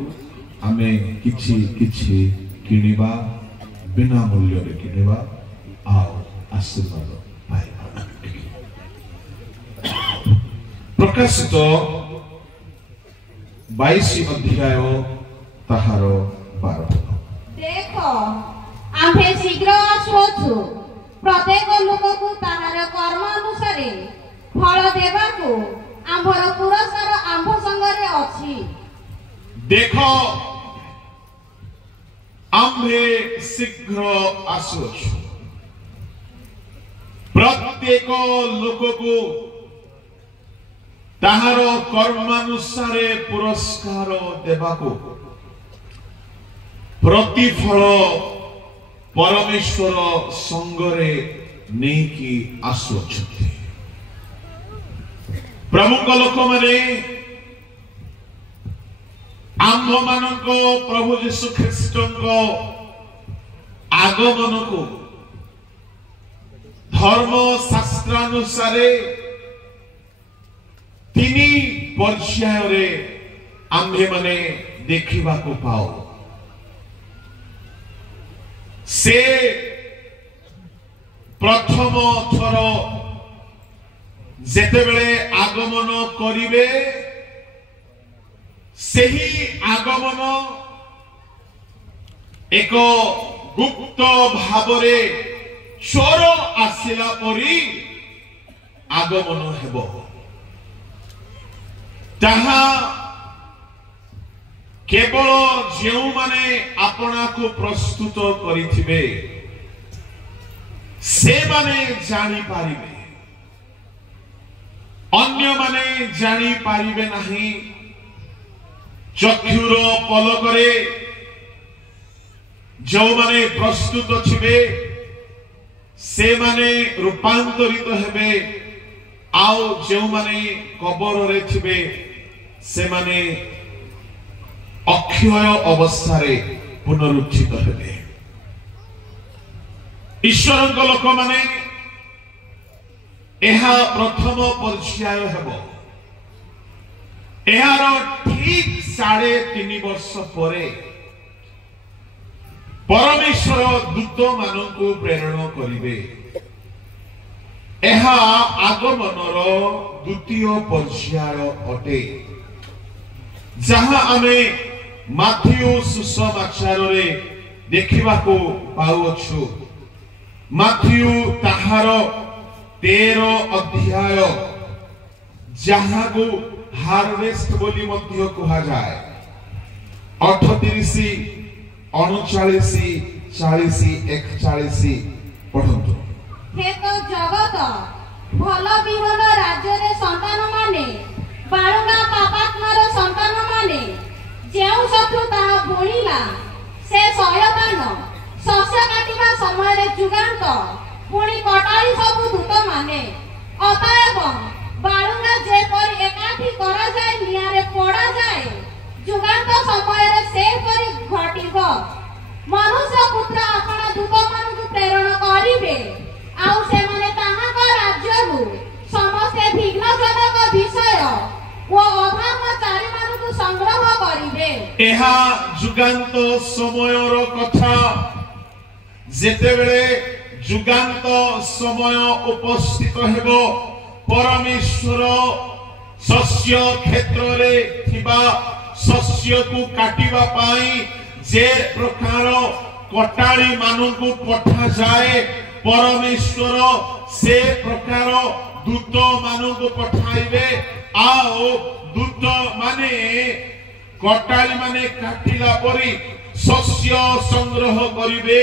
आमे किछि किछि किनिबा बिना मूल्य रे किनिबा आओ आशीर्वाद पाइबा। प्रकाशित 22 अध्याय ताहार 12। देखो आम्भे शीघ्र आसुछु प्रत्येक लोक को ताहार कर्म अनुसार फल देबाकू आम्भर पुरस्कार आम्भ संगरे अछि। देखो आम्भे शीघ्र आसुछु प्रत्येक लोक को ताहार कर्मानुसार पुरस्कार देबाकू प्रतिफल परमेश्वर संगरे नेकी आसुछथि। प्रमुख लोक माने आम्भ मानक प्रभु यीशु ख्रीष्ट आगमन को धर्म शास्त्रानुसार 3 पर्याय रे आम्भे माने देखिबा को पाओ। से प्रथम थर जेतेबेले आगमन करिवे सेही आगमन एक गुप्त भावरे चोर आसिला परी आगमन हेबो। ताहा केवल जेउ माने अपना को प्रस्तुत करिथिबे से माने जानी पारिबे, अन्य माने जानी पारिबे नहीं। चक्षुर पलकरे जो माने प्रस्तुत छिबे से माने रूपांतरित हेबे, आउ जो माने कबर रे छिबे से माने अक्षय अवस्था रे पुनरुत्थित हेबे। ईश्वर लोक माने एहा प्रथम पर्याय हेबो। एहार ठीक 3.5 वर्ष परे परमेश्वर दूत मानकु प्रेरण करिवे। एहा आगमनर द्वितीय पर्याय अटे, जहां आमे माथ्यू सुसमाचार रे देखिबा को पाउछु। माथ्यू ताहार 13 अध्याय जहां को हार्वेस्ट बोली मध्य कहा जाए। 38, 39, 40, 41 पढ़ंतु। हे तो जगत भल विहन राज्य रे संतान माने बाळुंगा पापात्मार संतान माने जेउ शत्रु ताहा बुणिला से सयतान शस्य काटिबा समय रे जुगांत पुणी कटाई सब दूत माने। अतएव बाळुंगा जे परि एकाठी करा जाए नियारे पड़ा जाए जुगांत समय रे से परि घटिबो। मनुष्य पुत्र अपना दूत मानकु प्रेरण करिवे, आउ से माने ताहाक राज्यरु समस्त विघ्नजनक विषय ओ अधर्मचारी मानकु संग्रह करिवे। एहा जुगांत समयर कथा। जेतेबेले जुगांत समय उपस्थित हेबो, परमेश्वर शस्य क्षेत्र रे थिबा शस्य को काटिबा पाई जे प्रकार कटाली मानकु पठा जाए, परमेश्वर से प्रकार दूत मानकु पठाइबे। आओ दूत माने कटाली माने काटिला परी शस्य संग्रह करिवे।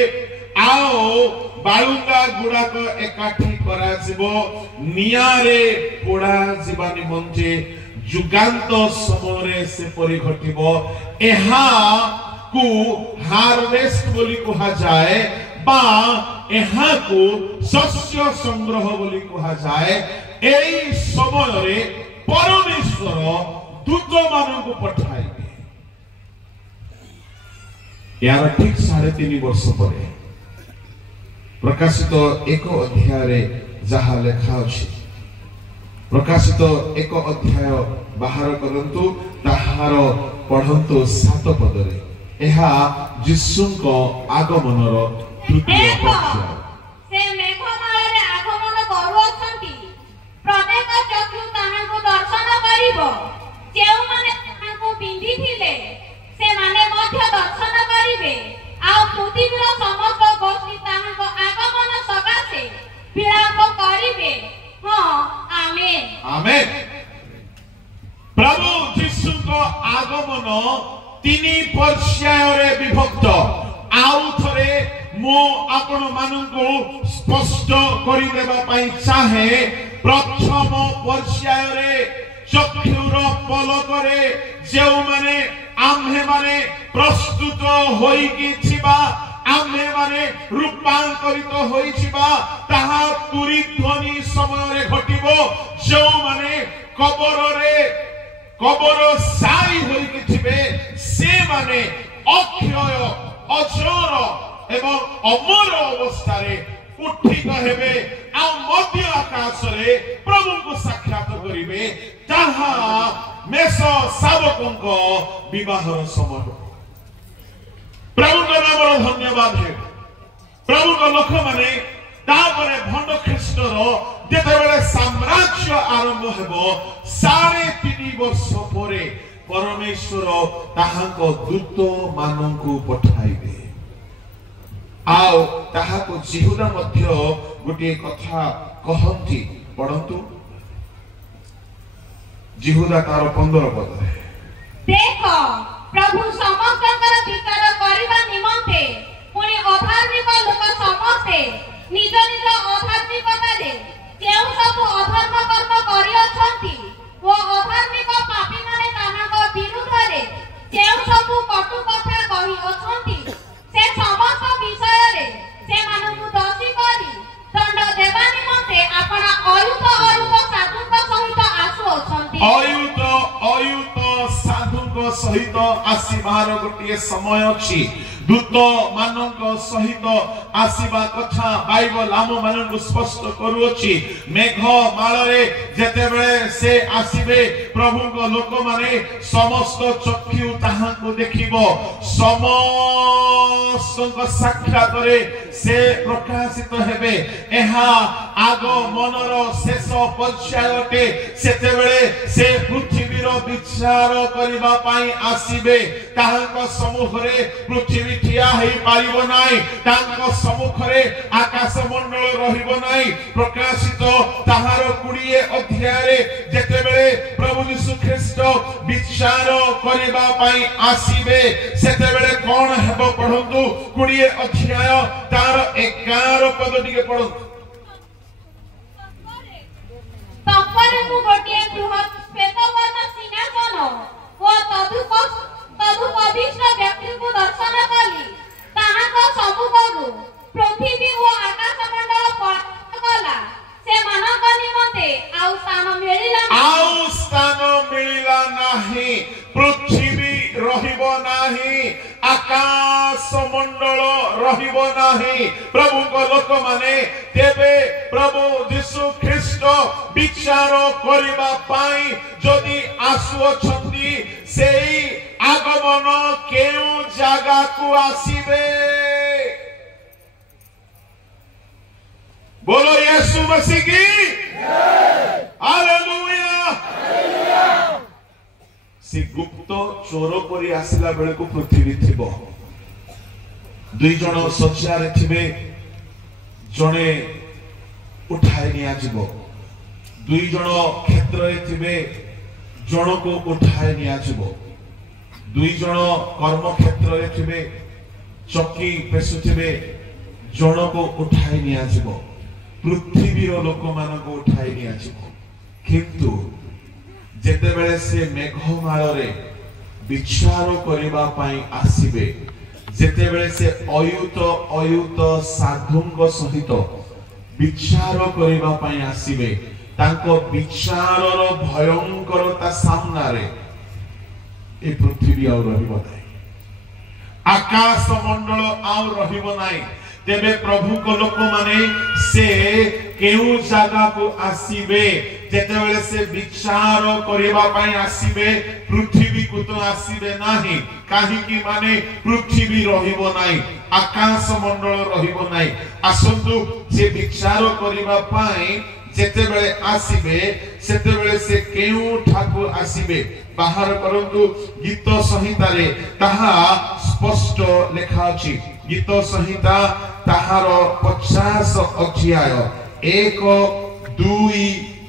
आओ बाळुंगा गुड़ाक एकाठी करा जिवो, नियारे पोड़ा जिबा निमंते जुगांत समय से परि घटिबो। एहा को हार्वेस्ट बोली कहा जाए बा एहा को शस्य संग्रह बोली कहा जाए। एई समय रे परमेश्वर दूत मानकु पठाइबे। यार ठीक 3.5 वर्ष परे प्रकाशित 1 अध्याय रे जहा लेखा अछि, प्रकाशित 1 अध्याय बाहर करंतु ताहार पढ़ंतु 7 पदरे एहा यीशुको आगमनर तृतीय पक्ष से मेघमालारे आगमन करूछंती प्रत्येक चक्षु ताहाको दर्शन करिवो जेउ माने ताहाको बिंदी थिले से माने मध्य दर्शन करिवे आ पृथ्वीर समस्त गोष्ठी ताहाको आगमन सकाशे विलाप करिवे। हां आमेन आमेन। प्रभु यीशु को आगमन 3 पर्याय विभक्त आउ थरे मो आपण मानकु स्पष्ट करि देबा पई चाहे। प्रथम पर्याय रे चक्षुर पलकरे जेउ माने आम्हे माने प्रस्तुत होई कि छिबा आम्हे माने रूपांतरित होई छिबा ताहा तुरी ध्वनि समय रे घटिबो जेउ माने कबर साई होई कि छिबे से माने अक्षय अजर एवं अमर अवस्था रे उठित हेबे आ मध्य आकाश रे प्रभु को साक्षात करिवे ताहा मेष शावकंको विवाहर समय। प्रभु को नाम धन्यवाद है। प्रभु को लोक माने तापरे भंड ख्रीष्टर जेतेबेले साम्राज्य आरंभ हेबो 3.5 वर्ष परे परमेश्वर ताहाको दूत माननकु पठाइबे आउ ताहाको जिहुदा मध्य गोटे कथा कहंती पढंतु जिहुदा तार 15 पद रे देखो प्रभु समस्तकर विचार करिबा निमंते पुनी अधार्मिक लोक समस्ते निज निज अधार्मिकता रे जेउ सब अधर्म कर्म करि अछंती ओ अधार्मिक पापी माने ताहाको विरुद्ध रे जेउ सब कटु कथा कहि अछंती से समस्त विषय रे से मानकु दोषी करी दंड देबा निमंते आपना अयुत साधुक सहित आसु अछंती। अयुत साधुक सहित आसीबार गोटे समय अछि। दूत मानक सहित आसीबा कथा बाइबल आम मानक स्पष्ट करूछि। मेघ मालरे जेतेबेले से आसीबे प्रभु को लोक माने समस्त चक्षु ताहाको देखिबो समस्त साक्षात रे से प्रकाशित हेबे। एहा आगमनर शेष पर्यायटे सेतेबेले से पृथ्वीर विचार करिबा पई आसीबे ताहाको सम्मुख रे पृथ्वी ठिया हेई पारिबो नाही ताहाको सम्मुख रे आकाश मंडल रहिबो नाही। प्रकाशित ताहार 20 अध्याय रे जेतेबेले प्रभु यीशु ख्रीष्ट विचार करिबा पई आसीबे सेतेबेले कोन हेबो पढंतु 20 अध्याय तार 11 पद टिके पढंतु। तपरे मु गोटे बृहत् श्वेतवर्ण सिंहासन ओ तदुपविष्ट व्यक्ति को दर्शन कली ताहाको सम्मुखरु पृथ्वी ओ आकाश मंडल पळगला से मानव निमंते आउ स्थान मिलिला नाही पृथ्वी रहिबो नाही आकाश मंडल रहिबो नाही। प्रभु को लोक माने तेबे प्रभु यीशु ख्रीष्ट विचार करिबा पाई जदि आसु अछंती सेई आगमन केउ जागा को आसीबे। बोलो यीशु मसीह की हालेलुया। से गुप्त चोर परी आसिला बेले को पृथ्वी थिबो 2 जण सज्जारे थिबे जणे उठाई निया जिवो 2 जण क्षेत्र रे थिबे जण को उठाई निया जिवो 2 जण कर्म क्षेत्र रे थिबे चक्की पेसुथिबे जण को उठाई निया जिवो पृथ्वी रो लोक मान को उठाई निया जिवो। किंतु जेतेबेले से मेघमाल रे विचार करिबा पई आसीबे जेतेबेले से अयुत साधुंग सहित विचार करिबा पई आसीबे तांको विचारर भयंकरता सामना रे ए पृथ्वी आउ रहिबो नाही आकाश मंडल आउ रहिबो नाही। तेबे प्रभु को लोक माने से केउ जागा को आसीबे जेतेबेले से विचार करिबा पई आसीबे पृथ्वी को तो आसीबे नाही काहे कि माने पृथ्वी रहिबो नाही आकाश मंडल रहिबो नाही आसंतु से विचार करिबा पई जेतेबेले आसीबे सेतेबेले से केउ ठाकु आसीबे बाहर करंतु गीत संहिता रे ताहा स्पष्ट लेखा अछि गीत संहिता ताहार 50 अध्याय 1 2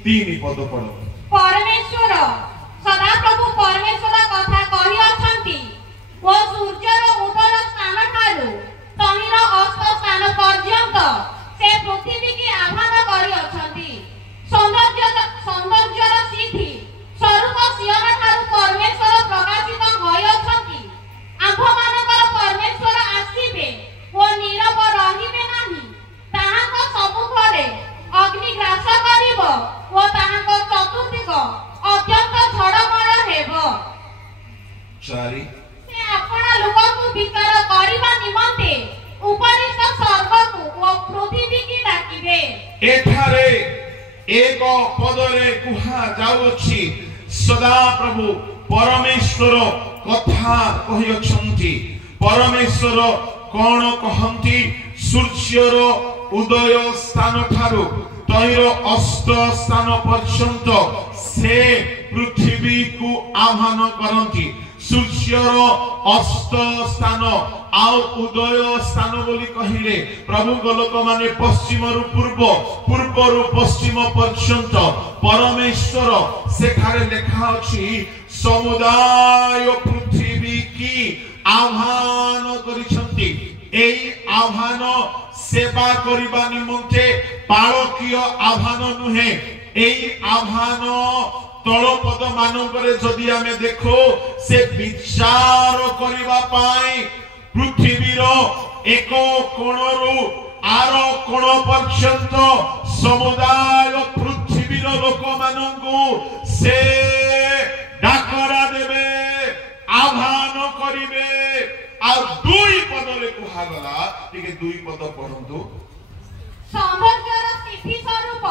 3 पद पढ परमेश्वर सदा प्रभु परमेश्वर कथा कहि अछंती ओ सूर्यर उदय स्थान ठारू तहिर अस्त स्थान पर्यंत से पृथ्वी की आह्वान करि अछंती सौंदर्यर सिद्धि स्वरूप सियन ठारू परमेश्वर प्रकाशित होय अछंती आंभमानकर परमेश्वर आसीबे ओ नीरव रहिबे नाही ताहाक सम्मुखरे अग्नि ग्रास करिबो ओ ताहाक चतुर्दिग अत्यंत झड़मड़ हेबो 4 से अपना लोकକୁ विचार करिबा निमंते उपरिष्ठ स्वर्गକୁ ओ पृथ्वी की डाकिबे एठारे एक पदरे कुहा जाउछि सदा प्रभु परमेश्वर कथा कहि अछंती परमेश्वर कोन कहंती सूर्यर उदय स्थान ठारू तहिर अस्त स्थान पर्यंत से पृथ्वी को आह्वान करंती सूर्यर अस्त स्थान आउ उदय स्थान बोली कहिले प्रभु लोक माने पश्चिम रु पूर्व पूर्व रु पश्चिम पर्यंत परमेश्वर सेठारे लेखा अछि समुदाय पृथ्वी की आह्वान करिसंती एई आह्वान सेवा करिबा निमंते पाळकीय आह्वान नुहे एई आह्वान तळपद मानकरे जदि आमे देखो से विचार करिबा पाई पृथ्वीर एक कोणरू आर कोण पर्यंत समुदाय पृथ्वीर लोक मानकु से डाकरा देबे आह्वान करिबे आ दुई पदरे कुहा गला टिके दुई पद पढंतु सौंदर्यर सिद्धि स्वरूप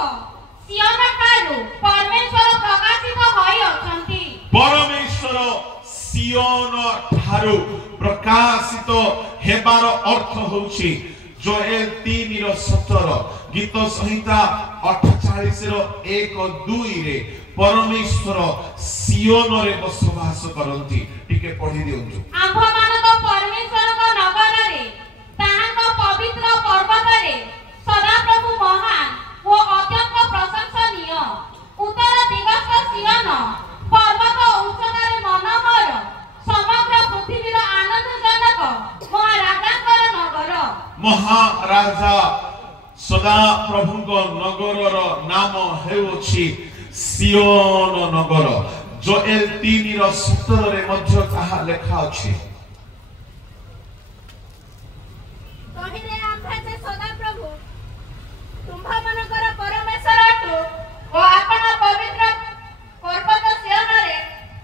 सियन ठारू परमेश्वर प्रकाशित होय अछंती परमेश्वर सियन ठारू प्रकाशित हेबार अर्थ होछि जोएल 3:17 गीत संहिता 48 1 2 रे परमेश्वर सियन रे बसवास करंती टिके पढि दियंतु आंभमानक परमेश्वर को नगर रे ताहाक पवित्र पर्वत रे सदा प्रभु महान ओ अत्यंत प्रशंसनीय उत्तर दिगस्थ सियन पर्वत उच्चतारे मनोहर समग्र पृथ्वीर आनंदजनक महाराजाकर नगर महाराजा सदा प्रभु को नगरर नाम हेउछि सियोन नगर जोएल 3:17 रे मध्य कहा लेखा अछि कहिले आम्भे से सदा प्रभु तुम्भा मनकर परमेश्वर अटु ओ आपण पवित्र पर्वत सियन रे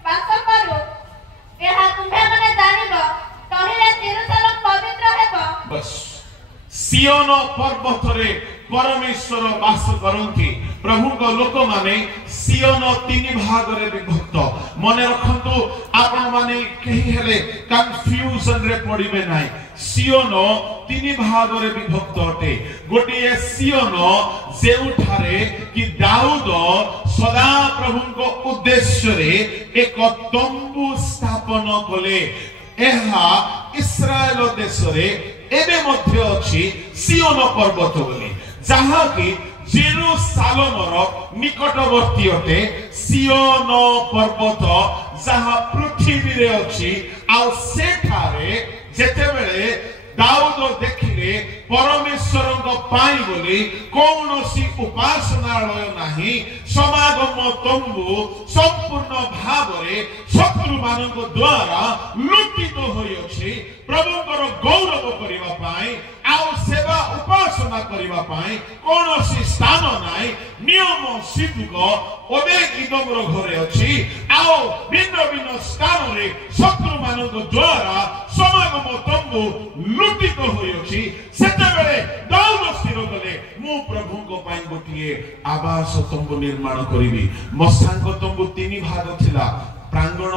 वास करू एहा तुम्भे मने जानिबो कहिले यरूशलेम पवित्र हेबो बस सियोन पर्वत रे परमेश्वर वास करंती प्रभु को लोक माने सियोन 3 भाग रे विभक्त मने रखंतु आपण माने केही हेले कंफ्यूजन रे पडिबे नाही सियोन 3 भाग रे विभक्त अटे गोटे सियोन जेउठारे कि दाऊद सदा प्रभु को उद्देश्य रे एक तंबू स्थापन कले एहा इस्राएल देश रे एबे मध्य अछि सियोन पर्वत बोली जहा कि जेरूसालेमर निकटवर्ती अटे सियोन पर्वत जहा पृथ्वी रे अछि आ सेठारे जेतेबेले दाऊद देखिले परमेश्वर को पाई बोली कौनसी उपासनालय नाही समागम तंबू संपूर्ण भावरे शत्रु मानक द्वारा लुटित होई अछि प्रभुकर गौरव करिवा पाई आउ सेवा उपासना करिवा पाई कौनसी स्थान नाही नियम सिद्धुक ओबे इदमर घरे अछि आउ भिन्न भिन्न स्थान रे शत्रु मानक द्वारा समय ବର୍ତ୍ତମାନ ମୋ ତମ୍ବୁ ଲୁଟିତ ହୋଇଅଛି। ସେତେବେଳେ ଦାଉଦ ସ୍ଥିର କଲେ ମୁଁ ପ୍ରଭୁଙ୍କ ପାଇଁ ଗୋଟିଏ ଆବାସ ତମ୍ବୁ ନିର୍ମାଣ କରିବି। ମଶାଙ୍କ ତମ୍ବୁ 3 ଭାଗ ଥିଲା, ପ୍ରାଙ୍ଗଣ,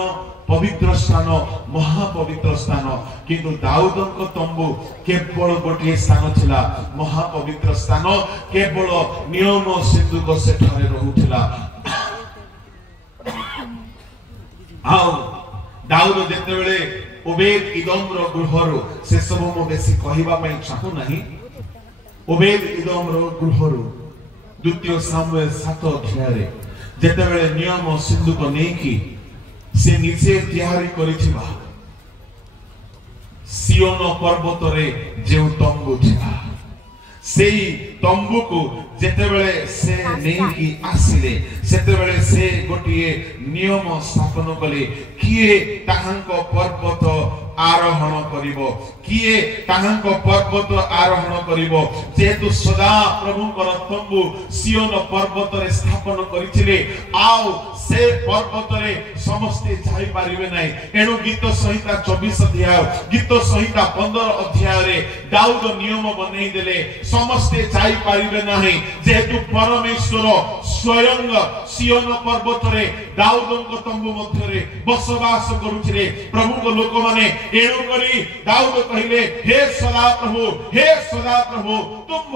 ପବିତ୍ର ସ୍ଥାନ, ମହାପବିତ୍ର ସ୍ଥାନ। କିନ୍ତୁ ଦାଉଦଙ୍କ ତମ୍ବୁ କେବଳ ଗୋଟିଏ ସ୍ଥାନ ଥିଲା, ମହାପବିତ୍ର ସ୍ଥାନ। କେବଳ ନିୟମ ସିନ୍ଦୁକ ସେଠାରେ ରହୁଥିଲା। ଆଉ ଦାଉଦ ଯେତେବେଳେ ଓବେଦ ଇଦୋମର ଗୃହରୁ, ସେ ସବୁ ମୁଁ ବେଶୀ କହିବା ପାଇଁ ଚାହୁଁ ନାହିଁ, ଓବେଦ ଇଦୋମର ଗୃହରୁ 2 ସାମୁଏଲ 7 ଅଧ୍ୟାୟରେ ଯେତେବେଳେ ନିୟମ ସିନ୍ଦୁକ ନେଇକି ସେ ନିଜେ ତିଆରି କରିଥିବା ସିଓନ ପର୍ବତରେ ଯେଉଁ ତମ୍ବୁ ଥିଲା, ସେଇ ତମ୍ବୁକୁ ଯେତେବେଳେ ସେ ନେଇକି ଆସିଲେ, ସେତେବେଳେ ସେ ଗୋଟିଏ ନିୟମ ସ୍ଥାପନ କଲେ। କିଏ ତାହାଙ୍କ ପର୍ବତ ଆରୋହଣ କରିବ, କିଏ ତାହାଙ୍କ ପର୍ବତ ଆରୋହଣ କରିବ। ଯେହେତୁ ସଦା ପ୍ରଭୁଙ୍କର ତମ୍ବୁ ସିଓନ ପର୍ବତରେ ସ୍ଥାପନ କରିଥିଲେ, ଆଉ ସେ ପର୍ବତରେ ସମସ୍ତେ ଯାଇପାରିବେ ନାହିଁ। ଏଣୁ ଗୀତ ସଂହିତା 24 ଅଧ୍ୟାୟ, ଗୀତ ସଂହିତା 15 ଅଧ୍ୟାୟରେ ଦାଉଦ ନିୟମ ବନେଇ ଦେଲେ, ସମସ୍ତେ ଯାଇପାରିବେ ନାହିଁ। ଯେହେତୁ ପରମେଶ୍ୱର ସ୍ୱୟଂ ସିଓନ ପର୍ବତରେ ଦାଉଦଙ୍କ ତମ୍ବୁ ମଧ୍ୟରେ ବସବାସ କରୁଥିଲେ, ପ୍ରଭୁଙ୍କ ଲୋକମାନେ ଏଣୁ କରି ଦାଉଦ କହିଲେ, ହେ ସଦାପ୍ରଭୁ, ହେ ସଦାପ୍ରଭୁ, ତୁମ୍ଭ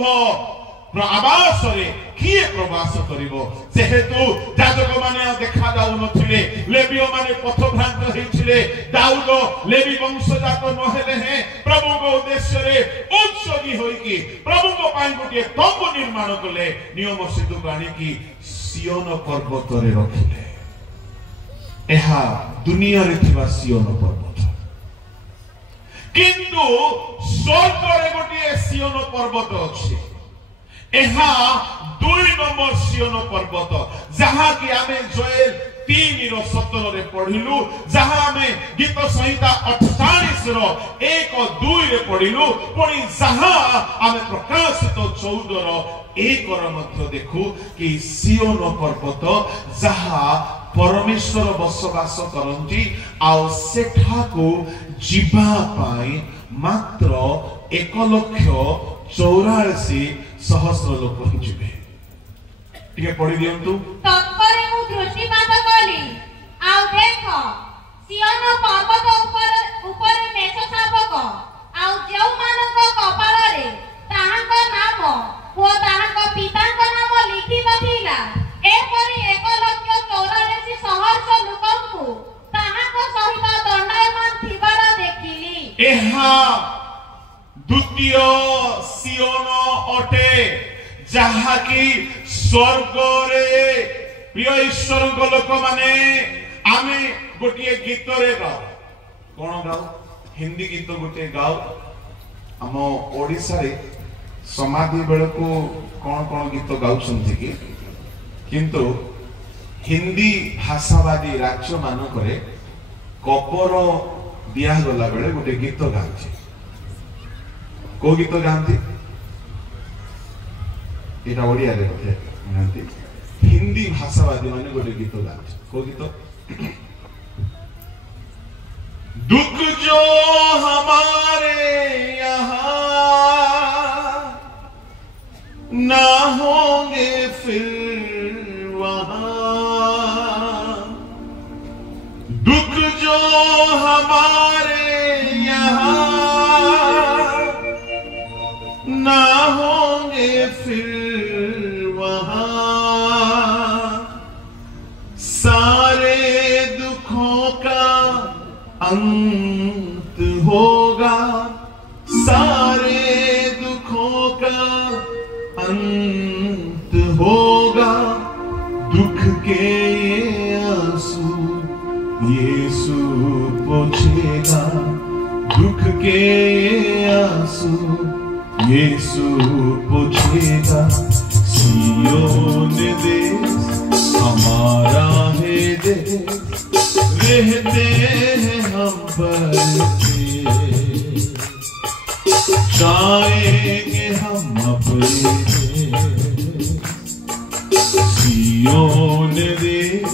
ଆବାସରେ କିଏ ପ୍ରବାସ କରିବ। ଯେହେତୁ ଯାଜକ ମାନେ ଦେଖା ଯାଉନଥିଲେ, ଲେବୀୟ ମାନେ ପଥଭ୍ରାନ୍ତ ହେଇଥିଲେ, ଦାଉଦ ଲେବୀ ବଂଶଜାତ ନହେଲେ ହେଁ ପ୍ରଭୁଙ୍କ ଉଦ୍ଦେଶ୍ୟରେ ଉତ୍ସର୍ଗୀ ହୋଇକି ପ୍ରଭୁଙ୍କ ପାଇଁ ଗୋଟିଏ ତମ୍ବୁ ନିର୍ମାଣ କଲେ। ନିୟମ ସିନ୍ଦୁକ ଆଣିକି ସିଓନ ପର୍ବତରେ ରଖିଲେ। ଏହା ଦୁନିଆରେ ଥିବା ସିଓନ ପର୍ବତ। କିନ୍ତୁ ସ୍ୱର୍ଗରେ ଗୋଟିଏ ସିଓନ ପର୍ବତ ଅଛି। ଏହା 2 ନମ୍ବର ସିଓନ ପର୍ବତ, ଯାହାକି ଆମେ ଜୋଏଲ 3:17 ପଢିଲୁ, ଯାହା ଆମେ ଗୀତ ସଂହିତା 48 1-2 ପଢିଲୁ, ପୁଣି ଯାହା ଆମେ ପ୍ରକାଶିତ 14:1 ମଧ୍ୟ ଦେଖୁ କି ସିଓନ ପର୍ବତ ଯାହା ପରମେଶ୍ୱର ବସବାସ କରନ୍ତି, ଆଉ ସେଠାକୁ ଯିବା ପାଇଁ ମାତ୍ର 1,84,000 ଲୋକ ଯିବେ। ଟିକେ ପଢି ଦିଅନ୍ତୁ। ତତ୍ପରେ ମୁଁ ଦୃଷ୍ଟିପାତ କଲି, ଆଉ ଦେଖ ସିଓନ ପର୍ବତ ଉପରେ ମେଷ ଶାବକ, ଆଉ ଯେଉଁମାନଙ୍କ କପାଳରେ ତାହାଙ୍କ ନାମ ଓ ତାହାଙ୍କ ପିତାଙ୍କ ନାମ ଲିଖିତ ଥିଲା, ଏପରି 1,84,000 ଲୋକଙ୍କୁ ତାହାଙ୍କ ସହିତ ଦଣ୍ଡାୟମାନ ଥିବାର ଦେଖିଲି। ଏହା ଦ୍ୱିତୀୟ ସିଓନ ଅଟେ, ଯାହାକି ସ୍ୱର୍ଗରେ। ପ୍ରିୟ ଈଶ୍ୱରଙ୍କ ଲୋକମାନେ, ଆମେ ଗୋଟିଏ ଗୀତରେ ଗାଉ। କଣ ଗାଉ? ହିନ୍ଦୀ ଗୀତ ଗୋଟିଏ ଗାଉ। ଆମ ଓଡ଼ିଶାରେ ସମାଧି ବେଳକୁ କଣ କଣ ଗୀତ ଗାଉଛନ୍ତି କି? କିନ୍ତୁ ହିନ୍ଦୀ ଭାଷାବାଦୀ ରାଜ୍ୟ ମାନଙ୍କରେ କବର ଦିଆଗଲା ବେଳେ ଗୋଟେ ଗୀତ ଗାଆନ୍ତି। କୋଉ ଗୀତ ଗାଆନ୍ତି? এটা ওড়িয়ারে গাঁতি। হিন্দি ভাষাবাদী মানে গোটে গীত গাঁতি। কোন গীত? दुख जो हमारे यहाँ ना होंगे फिर वहाँ, दुख जो हमारे यहाँ ना होंगे फिर वहाँ, सारे दुखों का अंत होगा, सारे दुखों का अंत होगा, दुख के आंसू यीशु पोंछेगा, दुख के आंसू यीशु पोंछेगा। सियोन देश हमारा है देश, रहते हैं हम पर जाएंगे हम अपने सियोन देश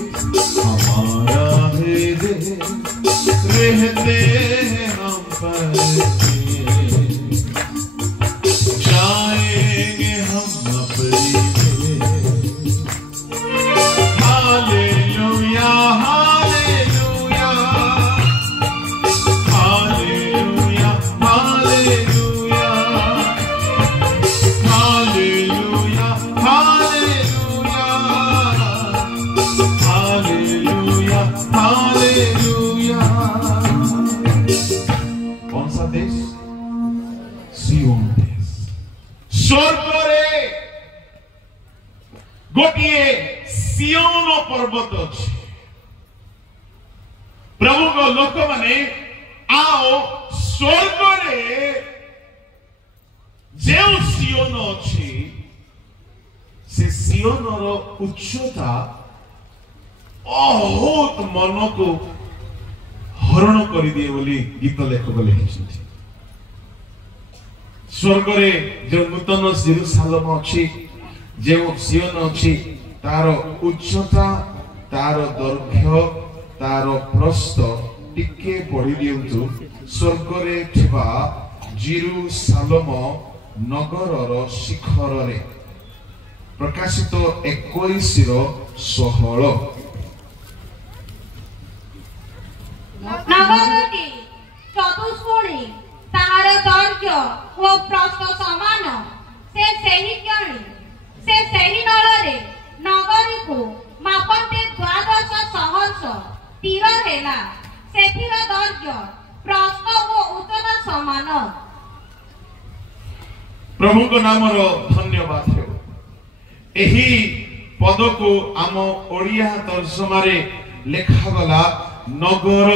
हमारा है देश, रहते हैं हम पर देश सियोन देश स्वर्ग रे गोटिए सियोन पर्वत अछि प्रभु को लोक माने आओ स्वर्ग रे जे सियोन अछि से सियोन रो उच्चता बहुत मन को हरण कर दिए बोली गीत लेखक लिखिछथि स्वर्ग रे जो नूतन जेरूसालेम अछि जे सियोन अछि तार उच्चता तार दैर्घ्य तार प्रस्थ टिके पढ़ी दियंतु स्वर्ग रे थिबा जेरूसालेम नगर रो शिखर रे प्रकाशित 21 रो 16 नगरटी चतुष्कोणी ताहार दैर्घ्य ओ प्रस्थ समान से सही ज्ञानी से सही नଳରେ नगरी को मापन्ते 12 सहस्र तीर हेला सेथिर दैर्घ्य प्रस्थ ओ उच्चता समान प्रभु को नाम रो धन्यवाद हो एही पद को आम ओडिया तर्जमा रे लेखा गला नगर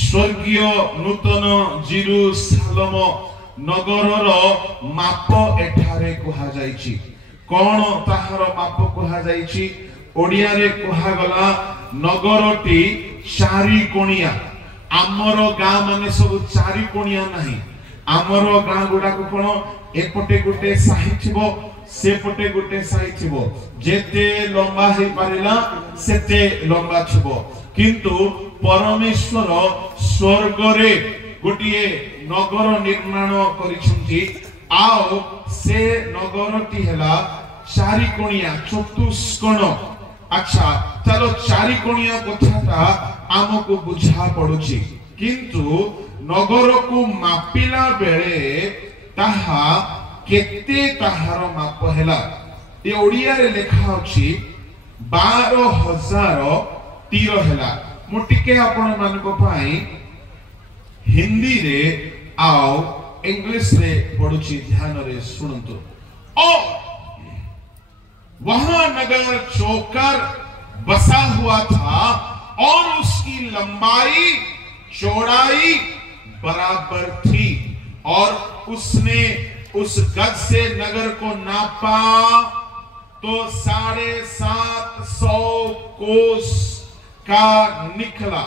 स्वर्गीय नूतन जेरूसालेम नगर रो माप एठारे कहा जायछि कोन ताहार माप कहा जायछि ओडिया रे कहा गला नगरटी चारि कोणिया आमर गां माने सब चारि कोणिया नाही आमर गां गुडा को कोन एपटे गुटे साही थिबो सेपटे गुटे साही थिबो जेते लंबा हे पारिला सेते लंबा थिबो किंतु परमेश्वर स्वर्ग रे गोटिए नगर निर्माण करिसंती आओ से नगरटी हला चारि कोणिया चतुष्कोण अच्छा चलो चारि कोणिया कथाटा आमको बुझा पडुची किंतु नगर को मापिला बेले ताहा केते ताहार माप हला ए ओडिया रे लेखा अछि 12,000 तीर हला मु टिके आपण मानको पाई हिंदी रे आओ इंग्लिश रे पढुची ध्यान रे सुनंतु ओ वहां नगर चौकर बसा हुआ था और उसकी लंबाई चौड़ाई बराबर थी और उसने उस गज से नगर को नापा तो 750 कोस का निकला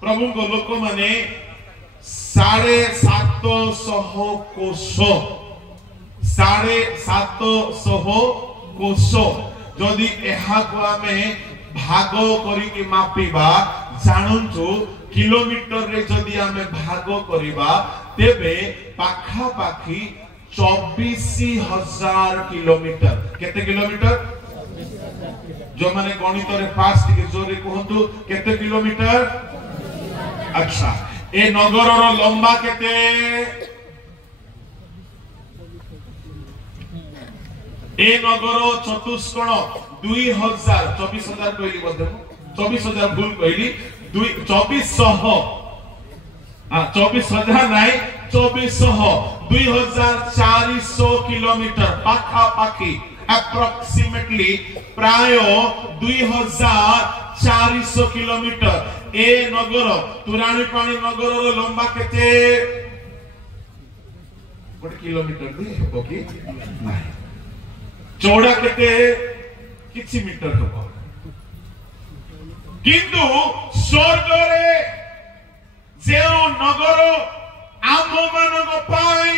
प्रभु को लोक माने 750 कोस 750 कोस जदि एहा को आमे भाग करी कि मापिबा जानंतु किलोमीटर रे जदि आमे भाग करिबा तेबे पाखा पाखी 24,000 किलोमीटर केते किलोमीटर जो माने गणित रे पास टिके जोरे कहंतु केते किलोमीटर अच्छा ए नगर रो लंबा केते ए नगर चतुष्कोण 2,000 कहली बोधे 24,000 भूल कहली 24,000 नहीं 2,400 किलोमीटर पाखा पाखी अप्रोक्सीमेटली प्राय 2,400 किलोमीटर ए नगर तुराणी पानी नगर रो लंबा केते 1 किलोमीटर दे ओके नहीं चौड़ा केते किछि मीटर हो किंतु स्वर्ग रे जे नगर आम मानक पाई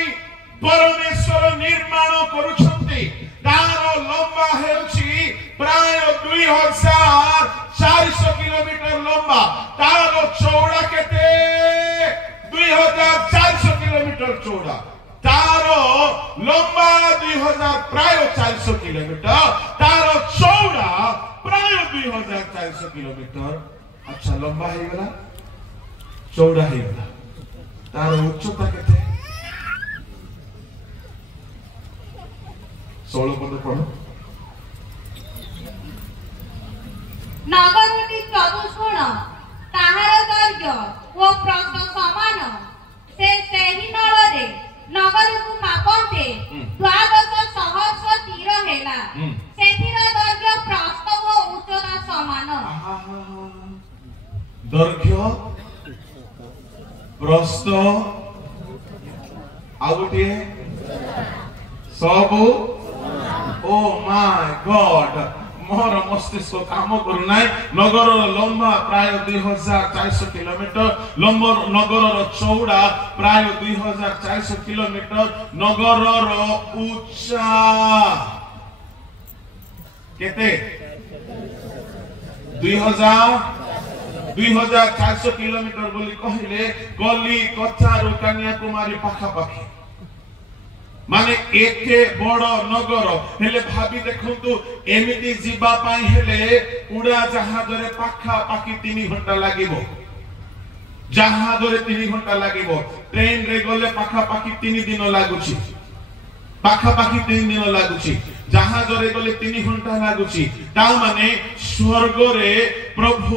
परमेश्वर निर्माण करूछंती तार लंबा हेउछि प्राय 2,400 किलोमीटर लंबा तार चौड़ा केते 2,400 किलोमीटर चौड़ा तार लंबा 2,000 प्राय 400 किलोमीटर तार चौड़ा प्राय 2,400 किलोमीटर अच्छा लंबा हे गला चौड़ा हे गला तार उच्चता केते 16 पद पढ़ो नगरटी चतुष्कोण ताहार दैर्घ्य ओ प्रस्थ समान से प्रस्थ आउटे सब ओ माय गॉड मोर मस्तिष्क काम करू नाय नगर लंबा प्राय 2400 किलोमीटर नगर चौड़ा प्राय 2400 किलोमीटर नगर उच्चा केते 2400 किलोमीटर बोली कहले गली कचारू कन्याकुमारी पाखापाखि माने एके बड़ नगर हेले भाबी देखंतु एमिति जीवा पाई हेले उड़ा जहाज रे पाखा पाखि 3 घंटा लागिबो जहाज रे 3 घंटा लागिबो ट्रेन रे गले पाखा पाखि 3 दिन लागुची पाखा पाखि 3 दिन लागुची जहाज रे गले 3 घंटा लागुची ता माने स्वर्ग रे प्रभु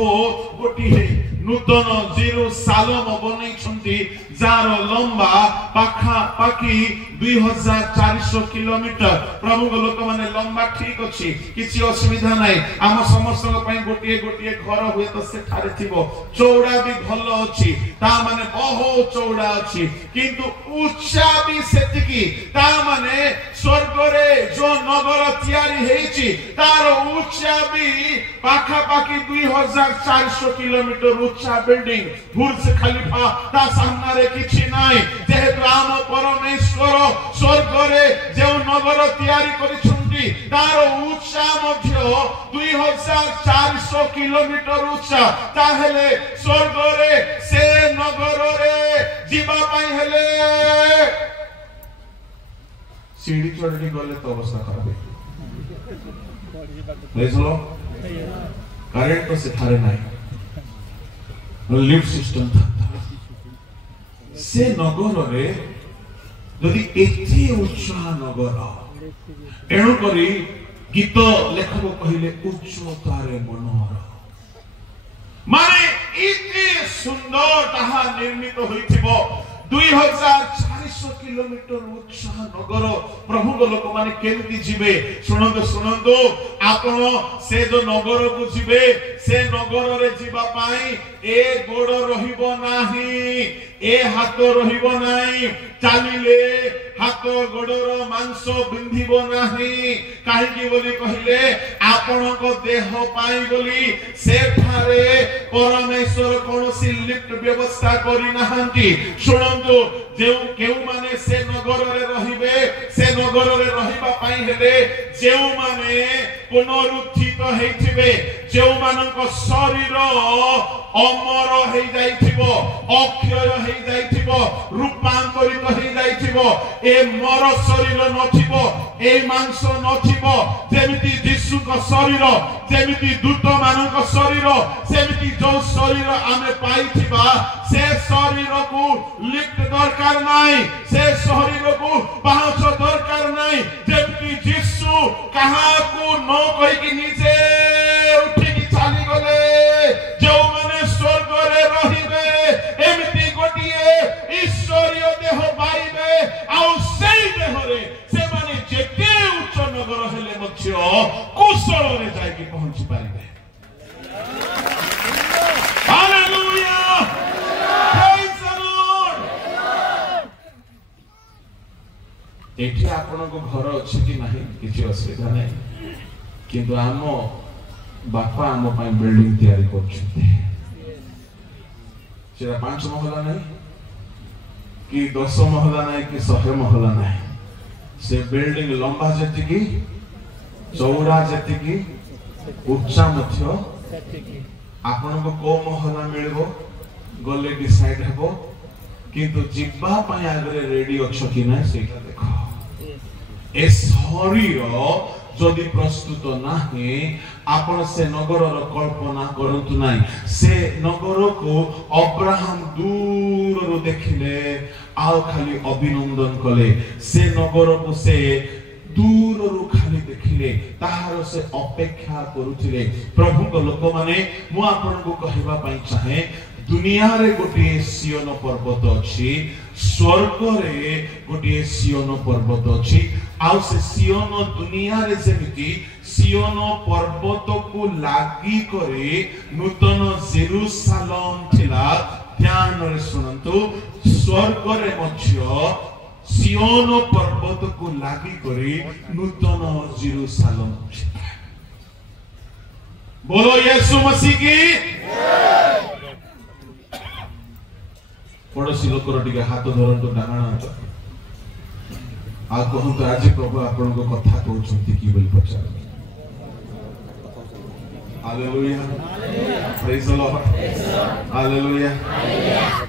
गोटी नूतन जेरूसालेम बनै छंती जार लंबा पाखा पाखी 2400 किलोमीटर प्रभु लोक माने लंबा ठीक अछि किछि असुविधा नै आम समस्त पई गोटिए गोटिए घर होय तो से ठारे थिबो चौड़ा भी भलो अछि ता माने बहुत चौड़ा अछि किंतु उच्चा भी सेतिकी ता माने स्वर्ग रे जो नगर तयारी हेछि तार उच्चा भी पाखा पाखी 2400 किलोमीटर उच्चा बिल्डिंग बुर्ज खलीफा ता सामने रे किछि नै जेहेतु आम परमेश्वर स्वर्ग रे जे नगर तयारी करिछुंती तार उच्चा मध्य 2400 किलोमीटर उच्चा ताहेले स्वर्ग रे से नगर रे जीवा पई हेले सीढ़ी चढ़ी गले तो अवस्था खराब है लेजलो करेंट तो से थारे नाही लिफ्ट सिस्टम था से नगर रे यदि एथे उच्चा नगर एणु करी गीत लेखक कहिले उच्चतारे मनोहर माने इते सुंदर ताहा निर्मित होइथिबो 2400 किलोमीटर उच्चा नगर प्रभु लोक माने केमती जिबे सुनंदो आपण से जो नगर को जिबे से नगर रे जिबा पाई ए गोड़ रहिबो नाही ए हाथ रहिबो नाही चालिले हाथ गोड़र मांस बिंधिबो नाही काहे की बोली कहिले आपण को देह पाई बोली से ठारे परमेश्वर कोनोसी लिफ्ट व्यवस्था करि नाहंती सुनंदो जेउ केउ माने से नगर रे रहिबे से नगर रे रहिबा पाई हेले जेउ माने पुनरुत्थित हेथिबे जेउ मानक शरीर अमर हे जाइथिबो अक्षय हे जाइथिबो रूपांतरित हे जाइथिबो ए मर शरीर नथिबो ए मांस नथिबो जेमिति यीशु को शरीर जेमिति दूत मानक शरीर सेमिति जो शरीर आमे पाइथिबा से शरीर को लिफ्ट दरकार नाही से शरीर को पांच दरकार नाही जेमिति यीशु कहा को न कहि कि निजे उठी कि चाली गले जो माने स्वर्ग रे रहिबे एमिति गोटिए ईश्वरीय देह पाइबे आ सेई देह रे से माने जेते उच्च नगर हेले मध्य कुशल रे जाय कि पहुंची पाइबे हालेलुया प्रेज द लॉर्ड एठी आपण को घर अछि कि नाही किछि असुविधा नै किंतु आमो बापा आम पाई बिल्डिंग तैयारी करछुते सेरा 5 महला नै कि 10 महला नै कि 100 महला नै से बिल्डिंग लंबा जति की चौड़ा जति की उच्चा मध्य आपण को महला मिलबो गले डिसाइड हेबो किंतु जिब्बा पाई आगरे रेडी अछो कि नै सेटा देखो ए शरीर जदि प्रस्तुत नाही आपण से नगर कल्पना करंतु नाही से नगर को अब्राहम दूर रो देखिले आउ खाली अभिनंदन कले से नगर को से दूर रो खाली देखिले ताहार से अपेक्षा करूथिले प्रभु को लोक माने मु आपन को कहबा पई चाहे दुनिया रे गोटे सियोन पर्वत अछि स्वर्ग रे गोटे सियोन पर्वत अछि आउ से सियोन दुनिया रे जेमिति सियोन पर्वत को लागी करे नूतन जेरूसालेम थिला ध्यान रे सुनंतु स्वर्ग रे मध्य सियोन पर्वत को लागी करी नूतन जेरूशलेम। बोलो यीशु मसीह की। पड़ोसी लोकर टिके हाथ धरंतु डांगण हाथ आ कहंतु आज प्रभु आपन को कथा कहउछंती की बोल पचार। Hallelujah praise the lord hallelujah.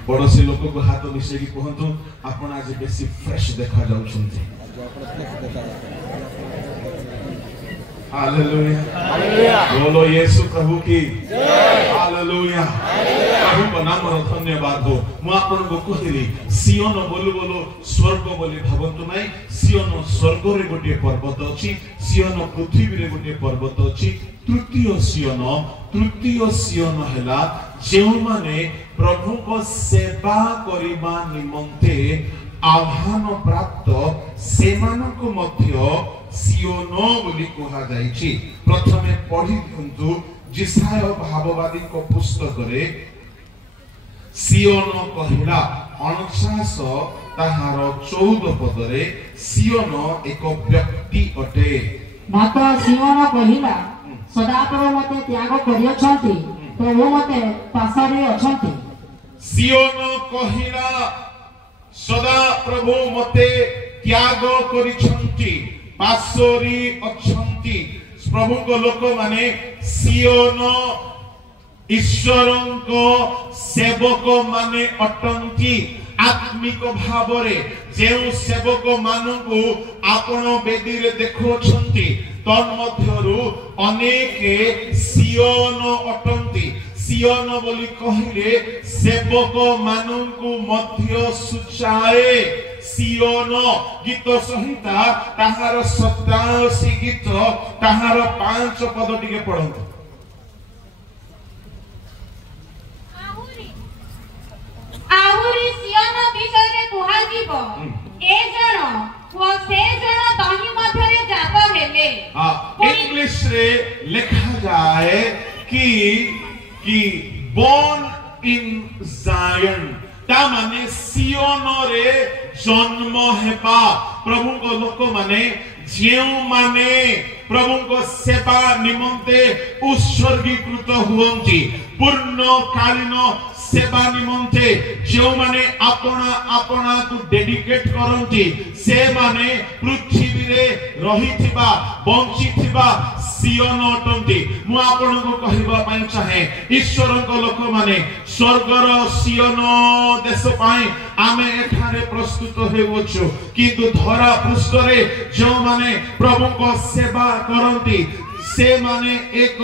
पड़ोसी लोक को हाथ मिसे की कहंतु आपन आज बेसी फ्रेश देखा जाउछंती। हालेलुया बोलो यीशु प्रभु की हालेलुया। प्रभु को नाम रो धन्यवाद हो। मु आपन को कहली सियोन बोलु बोलो स्वर्ग बोली भाबंतु नाही। सियोन स्वर्ग रे गोटे पर्वत अछि, सियोन पृथ्वी रे गोटे पर्वत अछि। तृतीय सियोन हैला जेउ माने प्रभु को सेवा करिबा निमंते आह्वान प्राप्त सेमानको मध्य सियोन बोली कहा जाइछि। प्रथमे पढ़ी दियंतु जिसाय भाववादी को पुस्तक रे सियोन कहिला 49 ताहार 14 पद रे सियोन एक व्यक्ति अटे। माता सियोन कहिला सदाप्रभु मते त्याग करियछंती प्रभु मते पासरे अछंती। सियोन कहिला सदा प्रभु मते त्याग करिछंती पासरी अछंती। प्रभु को लोक माने सियोन ईश्वरन को सेवक माने अटंती। आत्मिक भावरे जेउ सेवक मानकु आपण बेदी रे देखोछंती तन मध्यरु अनेक सियोन अटंती। सियोन बोली कहिले सेवक मानकु मध्य सुचाए। सियोन गीत संहिता ताहार 87 गीत ताहार 5 पद टिके पढंतु। आहुरी सियोन विषय रे कुहा जीवो ए जण ओ से जण दही मध्यरे जाब हेले। इंग्लिश रे लिखा जाए कि born in Zion ता माने सियोन रे जन्म हेबा। प्रभु को लोक माने जेउ माने प्रभु को सेवा निमंते उत्सर्गीकृत हुवंती पूर्ण कालीन सेवा निमंते जो माने आपना आपना को डेडिकेट करंती से माने पृथ्वी रे रहिथिबा बंचिथिबा सियोन अटंती। मु आपन को कहिबा पई चाहे ईश्वर को लोक माने स्वर्गर सियोन देश पाई आमे एठारे प्रस्तुत हेउछु किंतु धरा पृष्ठ रे जो माने प्रभु को सेवा करंती से माने एक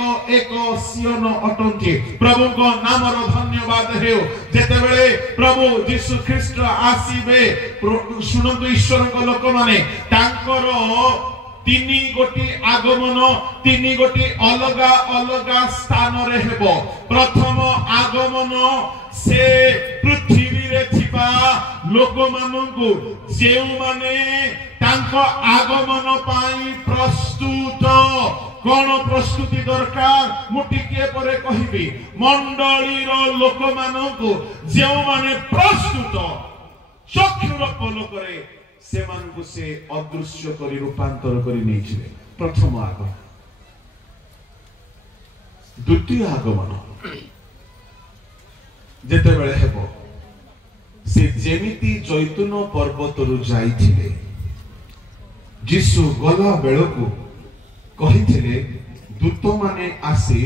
सियोन अटंती। प्रभु को नाम रो धन्यवाद हेउ। जेते बेले प्रभु यीशु ख्रीष्ट आसीबे सुनंतु ईश्वर को लोक माने तांकर तीनी गोटी आगमन तीनी गोटी अलगा अलगा स्थान रे हेबो। प्रथम आगमन से पृथ्वी रे थिबा लोक मानंकु जेउ माने तांको आगमन पाई प्रस्तुत कोन प्रस्तुति दरकार मु टिके परे कहिबी। मंडली रो लोक मानंकु जेउ माने प्रस्तुत चक्षुर पलक करे से मानकु से अदृश्य करी रूपांतर करी नेछिले। प्रथम आगमन द्वितीय आगमन जेते बेले हेबो से जेमिति जैतून पर्वत रु जाइथिले यीशु गला बेलकु कहिथिले दूत माने आसी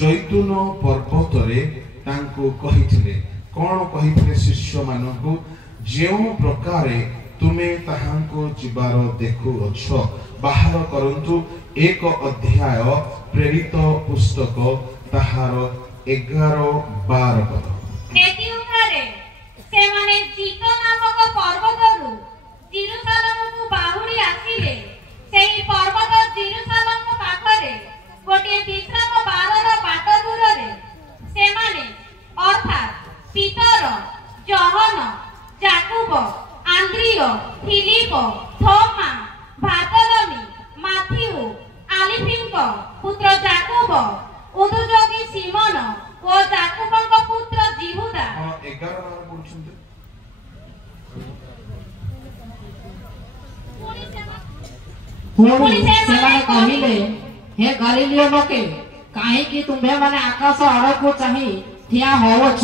जैतून पर्वत रे तांको कहिथिले कोन कहिथिले शिष्य मानकु जेउ प्रकारे तुमे ताहांको जिबार देखु अछ बाहर करंतु एक अध्याय प्रेरित पुस्तक ताहार 11-12 पद। एति उठारे से माने जीतो नामक पर्वतरु जेरूशलेम को बाहुरी आसीले। सेही पर्वत जेरूशलेम पाखरे गोटे विश्राम बारर बाट दूर रे से माने अर्थात पीतर जहन याकूब आंद्रियो फिलिप थोमा भातरमी माथियु आलिफिंको पुत्र याकूब उदुजोगी सिमोन ओ याकूबंको पुत्र जिहुदा। 11-12 पढुछन्ते ପୁଣି ସେମାନେ କହିଲେ, ହେ ଗାଲିଲିୟ ଲୋକେ, କାହିଁକି ତୁମ୍ଭେ ମାନେ ଆକାଶ ଆଡ଼କୁ ଚାହିଁ ଠିଆ ହେଉଅଛ?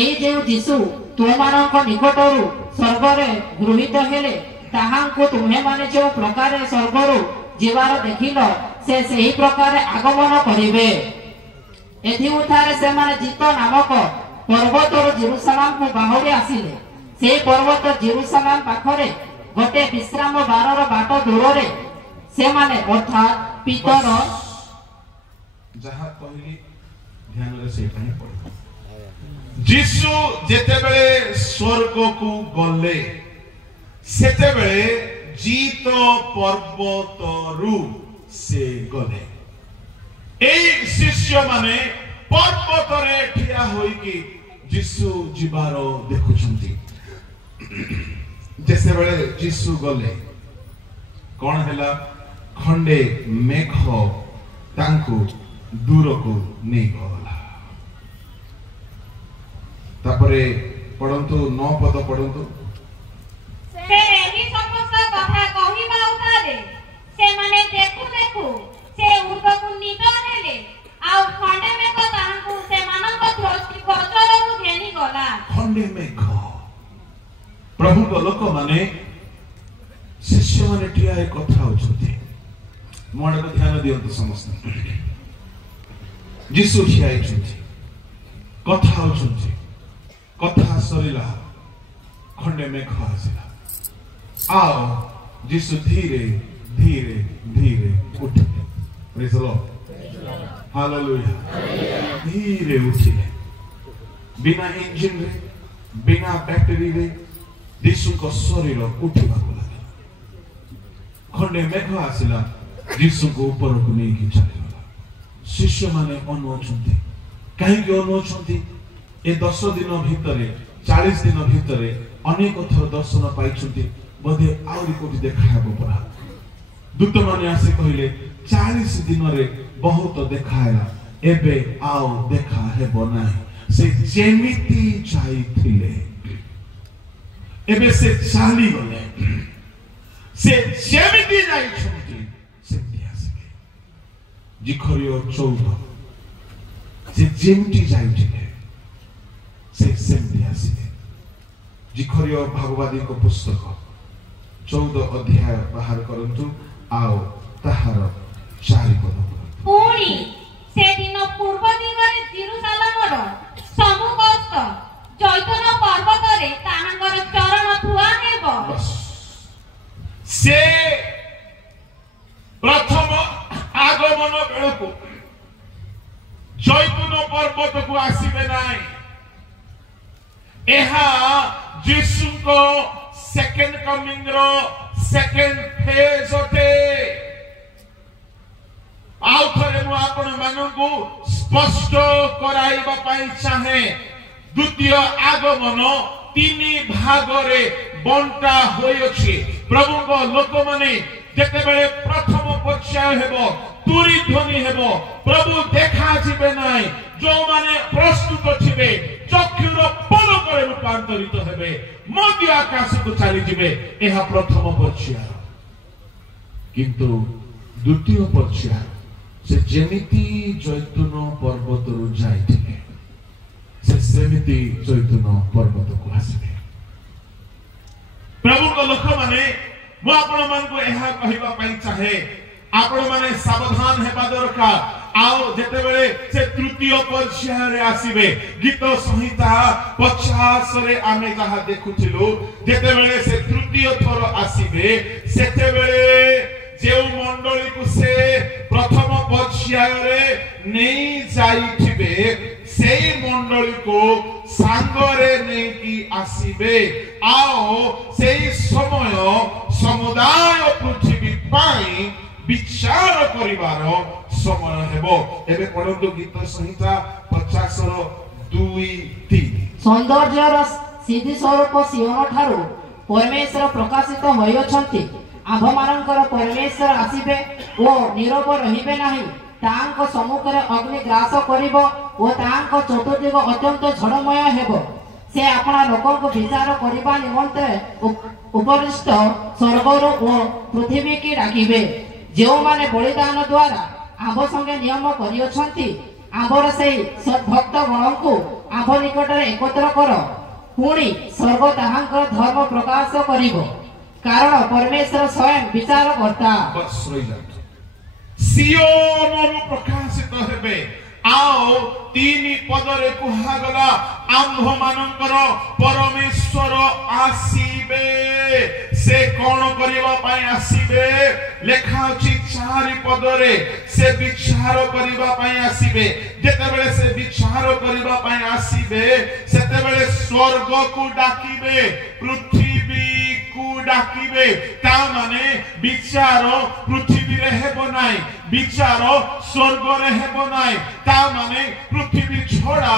ଏହି ଯେଉଁ ଯୀଶୁ ତୁମମାନଙ୍କ ନିକଟରୁ ସ୍ୱର୍ଗରେ ଗୃହୀତ ହେଲେ, ତାହାଙ୍କୁ ତୁମ୍ଭେମାନେ ଯେଉଁ ପ୍ରକାରେ ସ୍ୱର୍ଗରୁ ଯିବାର ଦେଖିଲ, ସେ ସେହି ପ୍ରକାରେ ଆଗମନ କରିବେ। ଏଥିମଧ୍ୟରେ ସେମାନେ ଜିତ ନାମକ ପର୍ବତରୁ ଜେରୁସାଲେମକୁ ବାହୁଡ଼ି ଆସିଲେ। ସେହି ପର୍ବତ ଜେରୁସାଲେମ ପାଖରେ ଗୋଟିଏ ବିଶ୍ରାମ ବାରର ବାଟ ଦୂରରେ ସେମାନେ ଅର୍ଥାତ୍ ପିତର ଯାହା କହିଲି ଧ୍ୟାନରେ ସେଇଟା ହିଁ ପଡ଼ିବ। ଯୀଶୁ ଯେତେବେଳେ ସ୍ୱର୍ଗକୁ ଗଲେ ସେତେବେଳେ ଜିତ ପର୍ବତରୁ ସେ ଗଲେ। এই ଶିଷ୍ୟମାନେ ପର୍ବତରେ ଠିଆ ହୋଇକି ଯୀଶୁ ଯିବାର ଦେଖୁଛନ୍ତି। ଯେତେବେଳେ ଯୀଶୁ ଗଲେ କଣ ହେଲା? ଖଣ୍ଡେ ମେଘ ତାଙ୍କୁ ଦୂରକୁ ନେଇଗଲା। ତାପରେ ପଢନ୍ତୁ 9 ପଦ ପଢନ୍ତୁ। ସେ ଏହି ସମସ୍ତ କଥା କହିବା ଉତ୍ତାରେ ସେମାନେ ଦେଖୁ ଦେଖୁ ସେ ଉର୍ଦ୍ଧ୍ୱକୁ ନିଦ ହେଲେ, ଆଉ ଖଣ୍ଡେ ମେଘ ତାହାଙ୍କୁ ସେମାନଙ୍କ ଗୋଚରରୁ ଘେନିଗଲା। ଖଣ୍ଡେ ମେଘ ପ୍ରଭୁଙ୍କ ଲୋକମାନେ ଶିଷ୍ୟମାନେ ଠିଆ ହେଇ କଥା ହଉଛନ୍ତି। ମୋ ଆଡ଼କୁ ଧ୍ୟାନ ଦିଅନ୍ତୁ ସମସ୍ତେ। ଯୀଶୁ ଠିଆ ହେଇଛନ୍ତି, କଥା ହଉଛନ୍ତି। କଥା ସରିଲା, ଖଣ୍ଡେ ମେଘ ଆସିଲା, ଆଉ ଯୀଶୁ ଧୀରେ ଧୀରେ ଧୀରେ ଉଠିଲେ। ପ୍ରେଜ୍ ଦ ଲର୍ଡ, ହାଲେଲୁୟା। ଧୀରେ ଉଠିଲେ, ବିନା ଇଞ୍ଜିନରେ, ବିନା ବ୍ୟାଟେରୀରେ ଯୀଶୁଙ୍କ ଶରୀର ଉଠିବାକୁ ଲାଗିଲା। ଖଣ୍ଡେ ମେଘ ଆସିଲା, ଯୀଶୁଙ୍କୁ ଉପରକୁ ନେଇକି ଚାଲିଗଲା। ଶିଷ୍ୟମାନେ ଅନୁଅଛନ୍ତି। କାହିଁକି ଅନୁଅଛନ୍ତି? ଏ 10 ଦିନ ଭିତରେ, 40 ଦିନ ଭିତରେ ଅନେକ ଥର ଦର୍ଶନ ପାଇଛନ୍ତି। ବୋଧେ ଆହୁରି କୋଉଠି ଦେଖା ହେବ ପରା। ଦୂତମାନେ ଆସି କହିଲେ 40 ଦିନରେ ବହୁତ ଦେଖା ହେଲା, ଏବେ ଆଉ ଦେଖା ହେବ ନାହିଁ। ସେ ଯେମିତି ଯାଇଥିଲେ ଏବେ ସେ ଚାଲିଗଲେ। ସେ ଯେମିତି ଯାଇଛନ୍ତି ସେମିତି ଆସିବେ। ଜିଖରିଓ 14 ସେ ଯେମିତି ଯାଇଥିଲେ ସେ ସେମିତି ଆସିବେ। ଜିଖରିଓ ଭାଗବାଦୀଙ୍କ ପୁସ୍ତକ 14 ଅଧ୍ୟାୟ ବାହାର କରନ୍ତୁ, ଆଉ ତାହାର 4 ପଦ। ପୁଣି ସେଦିନ ପୂର୍ବ ଦିଗରେ ଜେରୁସାଲେମର ସମ୍ମୁଖସ୍ଥ ଜୈତୁନ ପର୍ବତରେ ତାହାଙ୍କର ଚରଣ ଥୁଆ ହେବ। ସେ ପ୍ରଥମ ଆଗମନ ବେଳକୁ ଜୈତୁନ ପର୍ବତକୁ ଆସିବେ ନାହିଁ। ଏହା ଯୀଶୁଙ୍କ ସେକେଣ୍ଡ କମିଂ ର ସେକେଣ୍ଡ ଫେଜ୍ ଅଟେ। ଆଉ ଥରେ ମୁଁ ଆପଣ ମାନଙ୍କୁ ସ୍ପଷ୍ଟ କରାଇବା ପାଇଁ ଚାହେଁ, ଦ୍ୱିତୀୟ ଆଗମନ 3 ଭାଗରେ ବଣ୍ଟା ହୋଇଅଛି। ପ୍ରଭୁଙ୍କ ଲୋକମାନେ ଯେତେବେଳେ ପ୍ରଥମ ପର୍ଯ୍ୟାୟ ହେବ, ତୁରୀ ଧ୍ୱନି ହେବ, ପ୍ରଭୁ ଦେଖାଯିବେ ନାହିଁ। ଯେଉଁମାନେ ପ୍ରସ୍ତୁତ ଥିବେ ଚକ୍ଷୁର ପଲକରେ ରୂପାନ୍ତରିତ ହେବେ, ମଧ୍ୟ ଆକାଶକୁ ଚାଲିଯିବେ। ଏହା ପ୍ରଥମ ପର୍ଯ୍ୟାୟ। କିନ୍ତୁ ଦ୍ୱିତୀୟ ପର୍ଯ୍ୟାୟ ସେ ଯେମିତି ଜୈତୁନ ପର୍ବତରୁ ଯାଇଥିଲେ ସେ ସେମିତି ଜୈତୁନ ପର୍ବତକୁ ଆସିବେ। ପ୍ରଭୁଙ୍କ ଲୋକମାନେ, ମୁଁ ଆପଣମାନଙ୍କୁ ଏହା କହିବା ପାଇଁ ଚାହେଁ, ଆପଣମାନେ ସାବଧାନ ହେବା ଦରକାର। ଆଉ ଯେତେବେଳେ ସେ ତୃତୀୟ ପର୍ଯ୍ୟାୟରେ ଆସିବେ, ଗୀତ ସଂହିତା 50ରେ ଆମେ ଯାହା ଦେଖୁଥିଲୁ, ଯେତେବେଳେ ସେ ତୃତୀୟ ଥର ଆସିବେ ସେତେବେଳେ ଯେଉଁ ମଣ୍ଡଳୀକୁ ସେ ପ୍ରଥମ ପର୍ଯ୍ୟାୟରେ ନେଇ ଯାଇଥିବେ ସେଇ ମଣ୍ଡଳୀକୁ ସାଙ୍ଗରେ ନେଇକି ଆସିବେ। ଆଉ ସେଇ ସମୟ ସମୁଦାୟ ପୃଥିବୀ ପାଇଁ ବିଚାର କରିବାର ସମୟ ହେବ। ଏବେ ପଢନ୍ତୁ ଗୀତ ସଂହିତା 50ର 2-3। ସୌନ୍ଦର୍ଯ୍ୟର ସିଦ୍ଧି ସ୍ୱରୂପ ସିଓନ ଠାରୁ ପରମେଶ୍ୱର ପ୍ରକାଶିତ ହୋଇଅଛନ୍ତି। ଆମ୍ଭମାନଙ୍କର ପରମେଶ୍ୱର ଆସିବେ ଓ ନୀରବ ରହିବେ ନାହିଁ। ତାହାଙ୍କ ସମ୍ମୁଖରେ ଅଗ୍ନି ଗ୍ରାସ କରିବ ଓ ତାହାଙ୍କ ଚତୁର୍ଦିଗ ଅତ୍ୟନ୍ତ ଝଡ଼ମୟ ହେବ। से अपना लोकों को विचार करबा निमंते उपरिष्ट स्वर्गर और पृथ्वी की डाकिबे जो माने बलिदान द्वारा आम संगे नियम करियोछंती आमर से सद्भक्त गण को आम निकट एकत्र कर पुणी स्वर्ग ताहांकर धर्म प्रकाश करिबो कारण परमेश्वर स्वयं विचार करता सियोन प्रकाशित हेबे आओ तीन पदरे कुहागला आंभ मानकर परमेश्वर आसीबे से कौन करिबा पई आसीबे लेखा अछि चारि पदरे से विचार करिबा पई आसीबे जेतेबेले से विचार करिबा पई आसीबे सेतेबेले स्वर्ग को डाकिबे पृथ्वी को डाकिबे ता माने विचार पृथ्वी रे हेबो नाही विचार स्वर्ग रे हेबो नाही ता माने पृथ्वी छोड़ा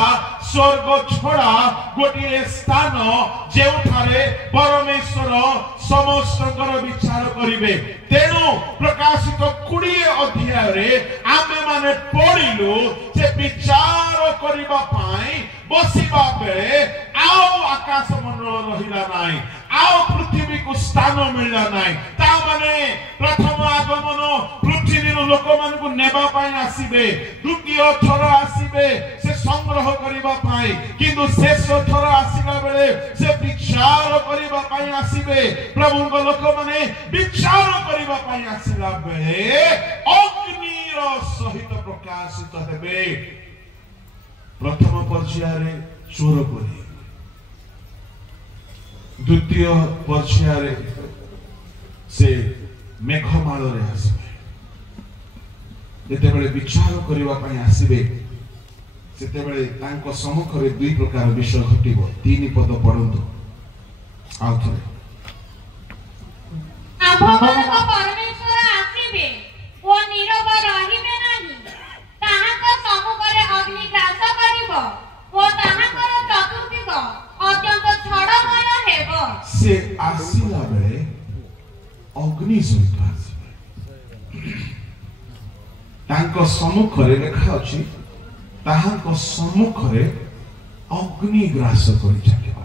स्वर्ग छोड़ा गोटे स्थान जेउठारे परमेश्वर समस्तकर विचार करिवे तेणु प्रकाशित 20 अध्याय रे आमे माने पढिलु जे विचार करिबा पाई बसिबा बेले आओ आकाश मंडल रहिला नाही आओ पृथ्वी को स्थान मिलला नाही ता माने प्रथम आगमन पृथ्वी रो लोक मान को नेबा पाई आसीबे द्वितीय थर आसीबे से संग्रह करिबा पाई किंतु शेष थर आसीला बेले से विचार करिबा पाई आसीबे प्रभु को लोक माने विचार करिबा पाई आसीला बेले अग्नि रो सहित प्रकाशित हेबे प्रथम पर्याय चोर परी द्वितीय पर्याय से मेघमाल रे आसीबे जेतेबेले विचार करिबा पई आसीबे सेतेबेले तांको सम्मुख रे दुई प्रकार विषय घटिबो तीन पद पढंतु आउ थरे आभमनक परमेश्वर आसीबे ओ नीरव रहिबे नाही ताहाक सम्मुख रे अग्नि ग्रास करिबो ओ ताहाकर चतुर्दिग अत्यंत छड़मय हेबो से आसीला बेले अग्नि सहित आसीबे तांको सम्मुख रे लेखा अछि ताहाको सम्मुख रे अग्नि ग्रास करि चलिबा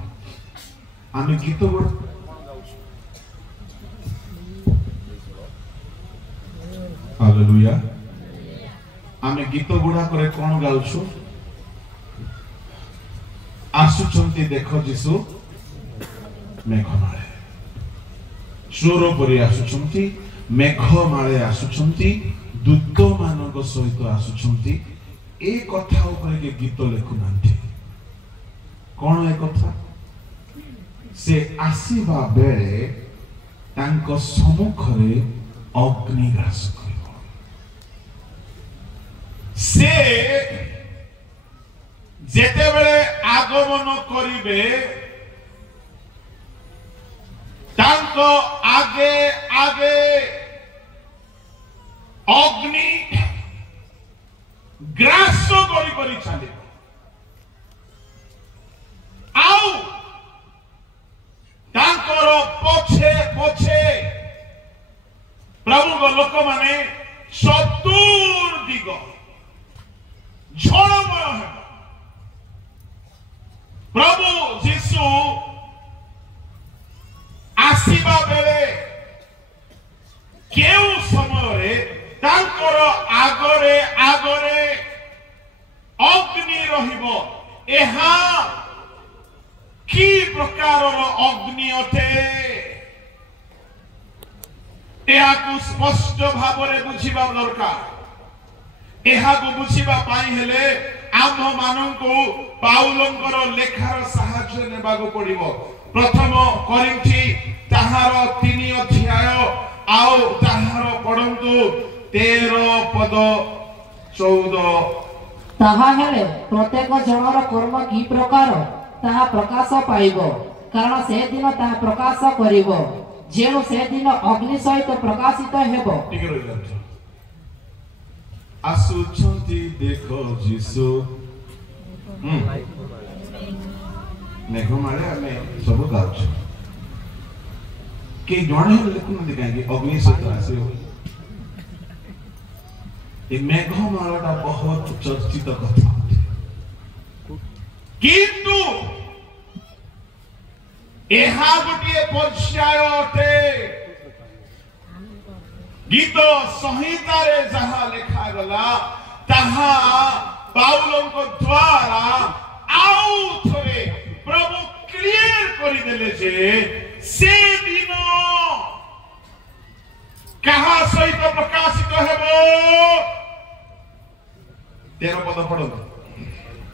आमे गीत गुड हालेलुया आमे गीत गुडा करे कोन गाउछु आसुचंती देखो जिसु मेघमाळे चोर परी आसुचंती मेघमाळे आसुचंती दूत मानक सहित आसुचंती ए कथा ऊपर के गीत लेखु नांती कोन ए कथा से आसीबा बेले तांको सम्मुख रे अग्नि ग्रास करिवो से जेतेबेले आगमन करिवे तांको आगे आगे अग्नि ग्रास करी करी चले आउ तांकर पछे पछे प्रभु को लोक माने चतुर्दिग झड़मय हेबो प्रभु जीशु आसीबा बेले केउ समय रे तांकर आगरे आगरे अग्नि रहिबो एहा की प्रकारर अग्नि अटे एहा को स्पष्ट भावरे बुझिबा दरकार एहा को बुझिबा पाई हेले आम माननको पाउलंकर लेखार सहाय्य नेबागो पड़िबो प्रथम कोरिन्थी ताहार 3 अध्याय आउ ताहार पढंतु 13 पद 14 ताहा हेले प्रत्येक जनर कर्म की प्रकार ताहा प्रकाश पाइबो कारण से दिन ताहा प्रकाश करिवो जेनु से दिन अग्नि सहित प्रकाशित हेबो ठीक रहिला आसुचंती देखो जीसु मेघमाळे आमे सब गाउछ के जणे लेखुन दिखाएंगे अग्नि सहित आसीबो ए ଏହା ଗୋଟିଏ ପର୍ଯ୍ୟାୟ ଅଟେ। ଗୀତ ସଂହିତାରେ ଯାହା ଲେଖାଗଲା ତାହା ପାଉଲଙ୍କ ଦ୍ୱାରା ଆଉ ଥରେ ପ୍ରଭୁ କ୍ଲିୟର କରିଦେଲେ ଯେ ସେ ଦିନ କାହା ସହିତ ପ୍ରକାଶିତ ହେବ। 13 ପଦ ପଢନ୍ତୁ।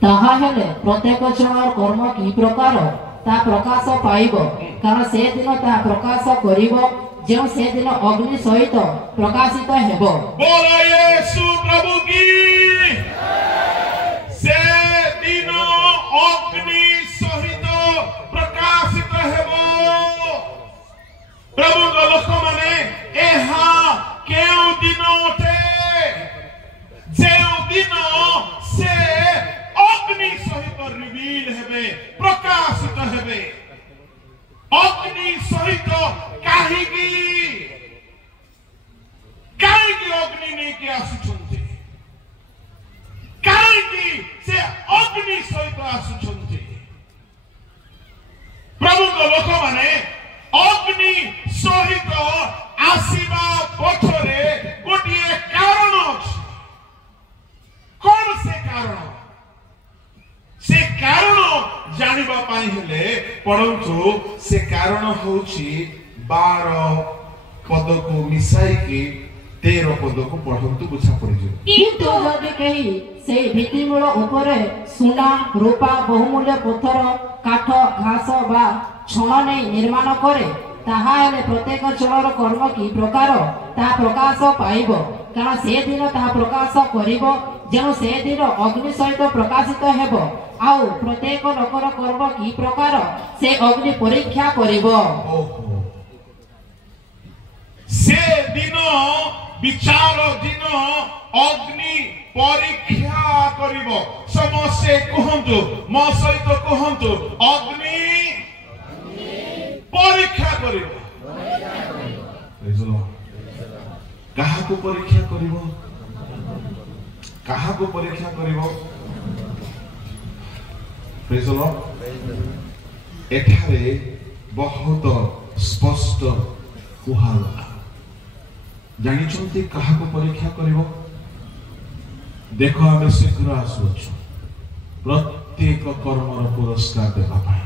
ତାହା ହେଲେ ପ୍ରତ୍ୟେକ ଜଣର କର୍ମ କି ପ୍ରକାର ତା ପ୍ରକାଶ ପାଇବ, କାରଣ ସେ ଦିନ ତାହା ପ୍ରକାଶ କରିବ ଯେଉଁ ସେ ଦିନ ଅଗ୍ନି ସହିତ ପ୍ରକାଶିତ ହେବ। ବୋଲ ୟେସୁ ପ୍ରଭୁ କି ସେ ଦିନ ଅଗ୍ନି ସହିତ ପ୍ରକାଶିତ ହେବ। ପ୍ରଭୁଙ୍କ ଲୋକମାନେ ଏହା କେଉଁ ଦିନ ଅଟେ? ଯେଉଁ ଦିନ ସେ ଅଗ୍ନି ସହିତ ରିଭିଲ ହେବେ, ପ୍ରକାଶିତ ହେବେ। ଅଗ୍ନି ସହିତ କାହିଁକି ଅଗ୍ନି ନେଇକି ଆସୁଛନ୍ତି? କାହିଁକି ସେ ଅଗ୍ନି ସହିତ ଆସୁଛନ୍ତି? ପ୍ରଭୁଙ୍କ ଲୋକମାନେ ଅଗ୍ନି ସହିତ ଆସିବା ପଛରେ ଗୋଟିଏ କାରଣ ଅଛି। କଣ ସେ କାରଣ? ସେ କାରଣ ଜାଣିବା ପାଇଁ ହେଲେ ପଢନ୍ତୁ। ସେ କାରଣ ହଉଛି 12 ପଦକୁ ମିଶାଇକି 13 ପଦକୁ ପଢନ୍ତୁ, ବୁଝା ପଡିଯିବ। କିନ୍ତୁ ଯଦି କେହି ସେଇ ଭିତ୍ତିମୂଳ ଉପରେ ସୁନା, ରୂପା, ବହୁମୂଲ୍ୟ ପଥର, କାଠ, ଘାସ ବା ଛଣ ନେଇ ନିର୍ମାଣ କରେ, ତାହା ହେଲେ ପ୍ରତ୍ୟେକ ଜଣର କର୍ମ କି ପ୍ରକାର ତାହା ପ୍ରକାଶ ପାଇବ, କାରଣ ସେ ଦିନ ତାହା ପ୍ରକାଶ କରିବ ଯେଉଁ ସେ ଦିନ ଅଗ୍ନି ସହିତ ପ୍ରକାଶିତ ହେବ। ଆଉ ପ୍ରତ୍ୟେକ ଲୋକର କର୍ମ କି ପ୍ରକାର ସେ ଅଗ୍ନି ପରୀକ୍ଷା କରିବ। ସେ ଦିନ ବିଚାର ଦିନ ଅଗ୍ନି ପରୀକ୍ଷା କରିବ। ସମସ୍ତେ କୁହନ୍ତୁ, ମୋ ସହିତ କୁହନ୍ତୁ, ଅଗ୍ନି ପରୀକ୍ଷା କରିବ। କାହାକୁ ପରୀକ୍ଷା କରିବ? କାହାକୁ ପରୀକ୍ଷା କରିବ? ଏଠାରେ ବହୁତ ସ୍ପଷ୍ଟ କୁହାଗଲା। ଜାଣିଛନ୍ତି କାହାକୁ ପରୀକ୍ଷା କରିବ? ଦେଖ, ଆମେ ଶୀଘ୍ର ଆସୁଅଛୁ ପ୍ରତ୍ୟେକ କର୍ମର ପୁରସ୍କାର ଦେବା ପାଇଁ।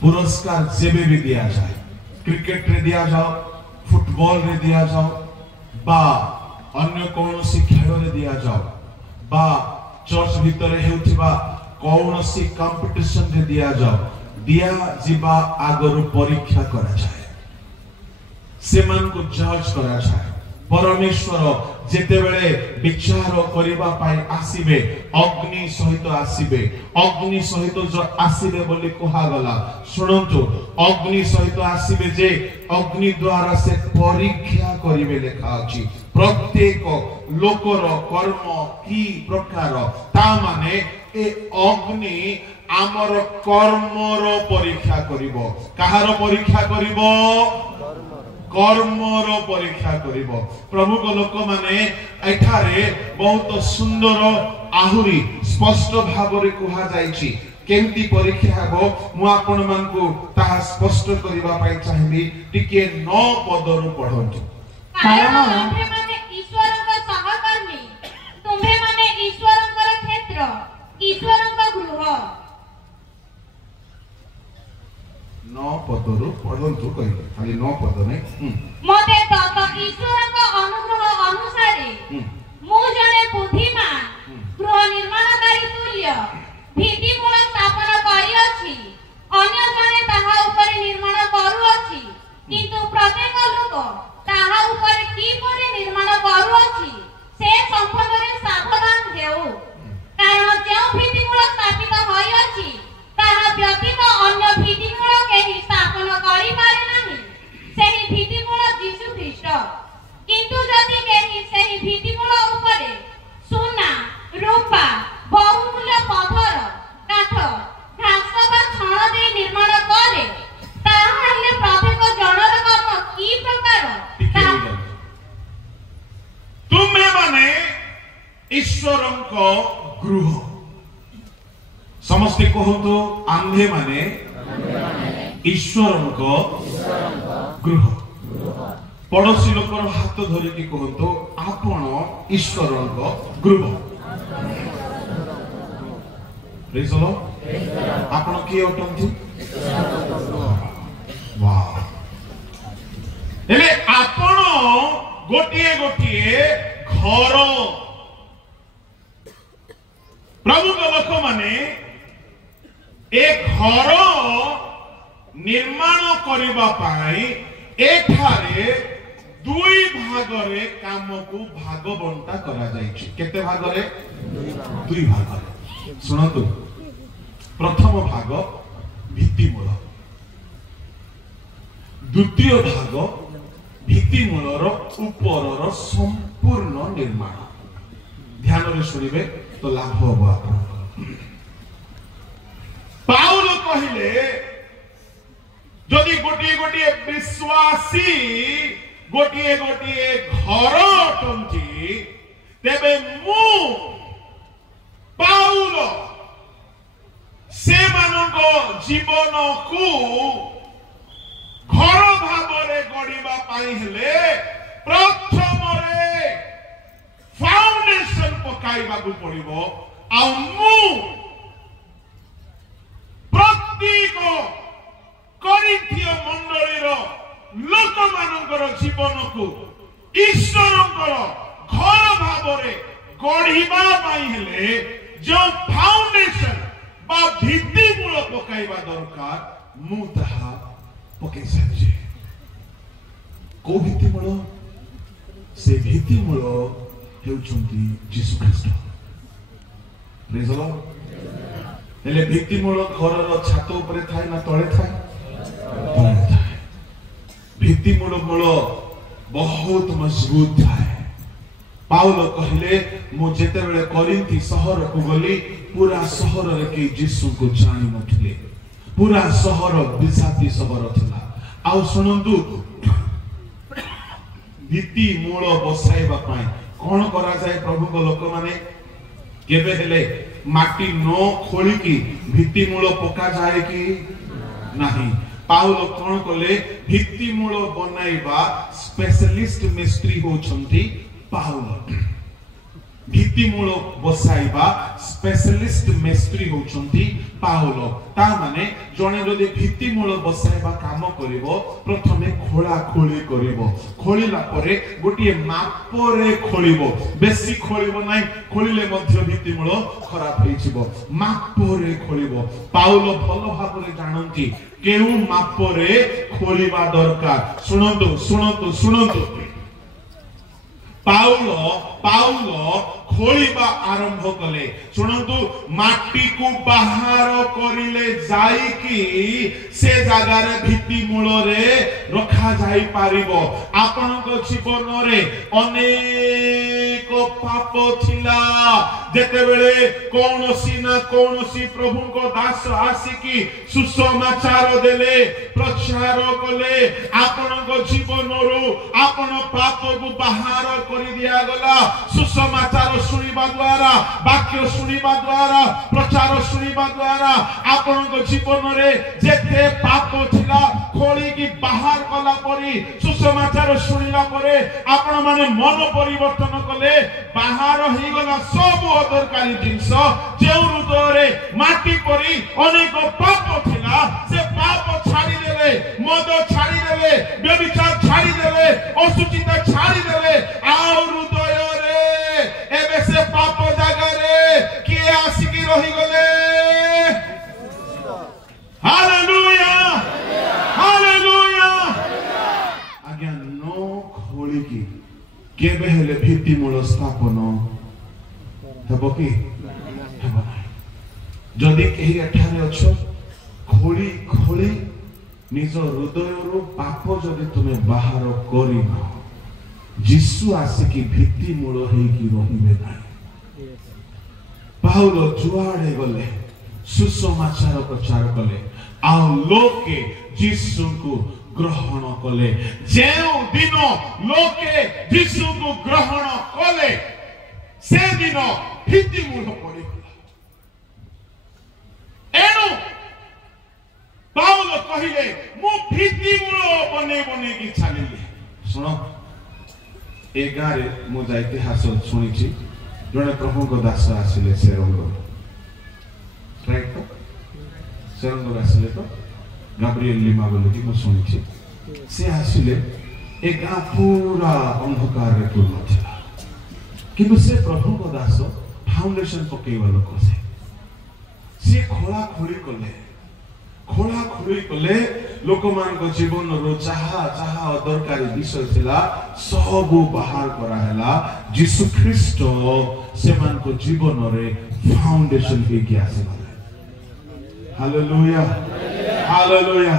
ପୁରସ୍କାର ଯେବେ ବି ଦିଆଯାଏ, କ୍ରିକେଟରେ ଦିଆଯାଉ, ଫୁଟବଲରେ ଦିଆଯାଉ, ବା ଅନ୍ୟ କୌଣସି ଖେଳରେ ଦିଆଯାଉ, ବା ଚର୍ଚ୍ଚ ଭିତରେ ହେଉଥିବା କୌଣସି କମ୍ପିଟିସନରେ ଦିଆଯିବା ଆଗରୁ ପରୀକ୍ଷା କରାଯାଏ, ସେମାନଙ୍କୁ ଜଜ୍ କରାଯାଏ। ପରମେଶ୍ୱର ଯେତେବେଳେ ବିଚାର କରିବା ପାଇଁ ଆସିବେ, ଅଗ୍ନି ସହିତ ଆସିବେ। ଅଗ୍ନି ସହିତ ଆସିବେ ବୋଲି କୁହାଗଲା। ଶୁଣନ୍ତୁ, ଅଗ୍ନି ସହିତ ଆସିବେ ଯେ ଅଗ୍ନି ଦ୍ୱାରା ସେ ପରୀକ୍ଷା କରିବେ ଲେଖା ଅଛି। ପ୍ରତ୍ୟେକ ଲୋକର କର୍ମ କି ପ୍ରକାର, ତା ମାନେ ଏ ଅଗ୍ନି ଆମର କର୍ମର ପରୀକ୍ଷା କରିବ। କାହାର ପରୀକ୍ଷା କରିବ? କର୍ମର ପରୀକ୍ଷା କରିବ। ପ୍ରଭୁଙ୍କ ଲୋକମାନେ ଏଠାରେ ବହୁତ ସୁନ୍ଦର ଆହୁରି ସ୍ପଷ୍ଟ ଭାବରେ କୁହାଯାଇଛି କେମିତି ପରୀକ୍ଷା ହେବ। ମୁଁ ଆପଣମାନଙ୍କୁ ତାହା ସ୍ପଷ୍ଟ କରିବା ପାଇଁ ଚାହିଁବି। ଟିକେ 9 ପଦରୁ ପଢନ୍ତୁ। କାରଣ ତୁମ୍ଭେମାନେ ଈଶ୍ୱରଙ୍କ ସହକର୍ମୀ, ତୁମ୍ଭେମାନେ ଈଶ୍ୱରଙ୍କର କ୍ଷେତ୍ର, ଈଶ୍ୱରଙ୍କ ଗୃହ। 9 ପଦରୁ ପଢନ୍ତୁ କହିଲେ, ଖାଲି 9 ପଦ ନାହିଁ। ମତେ ତତ ଈଶ୍ୱରଙ୍କ ଅନୁଗ୍ରହ ଅନୁସାରେ ମୁଁ ଜଣେ ବୁଦ୍ଧିମାନ ଗୃହ ନିର୍ମାଣକାରୀ ତୁଲ୍ୟ ଭିତ୍ତିମୂଳ ସ୍ଥାପନ କରିଅଛି, ଅନ୍ୟ ଜଣେ ତାହା ଉପରେ ନିର୍ମାଣ କରୁଅଛି। କିନ୍ତୁ ପ୍ରତ୍ୟେକ ଲୋକ ତାହା ଉପରେ କିପରି ନିର୍ମାଣ କରୁଅଛି ସେ ସମ୍ବନ୍ଧରେ ସାବଧାନ ହେଉ। କାରଣ ଯେଉଁ ଭିତ୍ତିମୂଳ ସ୍ଥାପିତ ହୋଇଅଛି ତାହା ବ୍ୟତୀତ ଅନ୍ୟ ଭିତ୍ତିମୂଳ କେହି ସ୍ଥାପନ କରିପାରେ ନାହିଁ, ସେହି ଭିତ୍ତିମୂଳ ଯୀଶୁ ଖ୍ରୀଷ୍ଟ। କିନ୍ତୁ ଯଦି କେହି ସେହି ଭିତ୍ତିମୂଳ ଉପରେ ସୁନା, ରୂପା, ବହୁମୂଲ୍ୟ ପଥର, କାଠ, ଘାସ ବା ଛଣ ଦେଇ ନିର୍ମାଣ କରେ, ତାହେଲେ ପ୍ରତ୍ୟେକ ଜଣର କର୍ମ କି ପ୍ରକାର? ତୁମେମାନେ ଈଶ୍ୱରଙ୍କ ଗୃହ। ସମସ୍ତେ କୁହନ୍ତୁ, ଆମ୍ଭେମାନେ ईश्वर गृह पड़ोसी लोकर हाथ धरिकी कहतो आपण ईश्वर गृह आपण किए अटंती वाह हेले आपण गोटिए गोटिए घर प्रभु के लोक माने एक घर निर्माण करबा पाई एठारे दुई भागरे काम को भाग बंटा करा जायछि केते भागरे दुई भागरे सुनतु प्रथम भाग भित्तिमूल द्वितीय भाग भित्तिमूलर उपरर संपूर्ण निर्माण ध्यान रे सुनिबे तो लाभ होबो आपन पाउल कहिले जदि गोटिए गोटिए विश्वासी गोटिए गोटिए घर अटंती तेबे मु पाउल से मानको जीवन को घर भाबरे गड़िबा पाई हेले प्रथम रे फाउंडेशन पकाइबा को पड़िबो आ मु प्रत्येक करिन्थिय मंडलीर लोक मानकर जीवन को ईश्वरंकर घर भाबरे गढ़िबा पाई हेले जो फाउंडेशन बा भित्ति मूल पकाइबा दरकार मु ताहा पकाई सारिजे को भित्ति मूल से भित्ति मूल हेउचंती यीशु ख्रीष्ट प्रेज द लॉर्ड हेले भित्ति मूल घरर छात ऊपर थाए ना तळे थाए भित्ति मूल मूल बहुत मजबूत थाए पाउल कहले मु जेते बेले करिन्थी शहर को गली पूरा शहर रे के यीशु को जानि नथिले पूरा शहर विजाति शहर थिला आ सुनंतु भित्ति मूल बसाइबा पाई कोन करा जाय प्रभु को लोक माने केबे हेले माटी नो खोली की भित्ति मूल पका जाए कि नहीं पाउल कोन कोले भित्ति मूल बनाइबा स्पेशलिस्ट मिस्त्री होछंती पाउल भित्ति मूल बसाइबा स्पेशलिस्ट मिस्त्री होछंती पाउल ता माने जणे जदि भित्ति मूल बसाइबा काम करिवो प्रथमे खोला खोली करिवो खोलिला परे गोटिए मापरे खोलिवो बेसी खोलिवो नाही खोलिले मध्य भित्ति मूल खराब होइछिवो मापरे खोलिवो पाउल भलो भाबरे जानंती केउ मापरे खोलिबा दरकार सुनंतु सुनंतु सुनंतु पाउल खोलिबा आरंभ कले सुनंतु माटी को बाहर करिले जाई कि से जगह रे भित्ति मूल रे रखा जाई पारिबो आपन को जीवन रे अनेक पाप थिला जेते बेले कोनोसी ना कोनोसी प्रभु को दास आसी सुसमाचार देले प्रचार कले आपन को जीवन रो आपन पाप को बाहर करि दिया गला सुसमाचार सुनिबा द्वारा वाक्य सुनिबा द्वारा प्रचार सुनिबा द्वारा आपन को जीवन रे जेते पाप थिला खोली की बाहर कला परी सुसमाचार सुनिला परे आपन माने मन परिवर्तन कले बाहर ही गला सब अदरकारी जिंस जे हृदय रे माटी परी अनेक पाप थिला से पाप छाड़ी देले मद छाड़ी देले व्यभिचार छाड़ी देले असुचिता छाड़ी देले आ हृदय रे एबे से पाप जागा रे किए आसिकी रही गले हालेलुया हालेलुया आज्ञा नो खोली की केबे हेले भित्ति मूल स्थापन हेबो की हेबो नाही जदि केही एठारे अछो खोली खोली निज हृदय रो पाप जदि तुमे बाहर करी ना यीशु आसिकी भित्ति मूल हेकी रहिबे नाही पाउल जुआड़े गले सुसमाचार प्रचार कले आ लोके यीशु को ग्रहण कले जेउ दिन लोके यीशु को ग्रहण कले से दिन भित्ति मूल पड़ी एनु पाउल कहिले मु भित्तिमूल बने बने की चलिले सुनो ए गारे मु जा इतिहास सुनिछि जने प्रभु को दास आसिले सेरंग राइट तो सेरंग आसिले तो गाब्रिएल लिमा बोली मु सुनिछि से आसिले ए गाँ पूरा अंधकार रे पूर्ण थिला किंतु से प्रभु को दास फाउंडेशन पकेइबा लोक से खोला खोली कले लोक मान को जीवन रो चाहा दरकारी विषय थिला सब बाहर करा हैला यीशु ख्रीष्ट से मान को जीवन रे फाउंडेशन के क्या से हालेलुया हालेलुया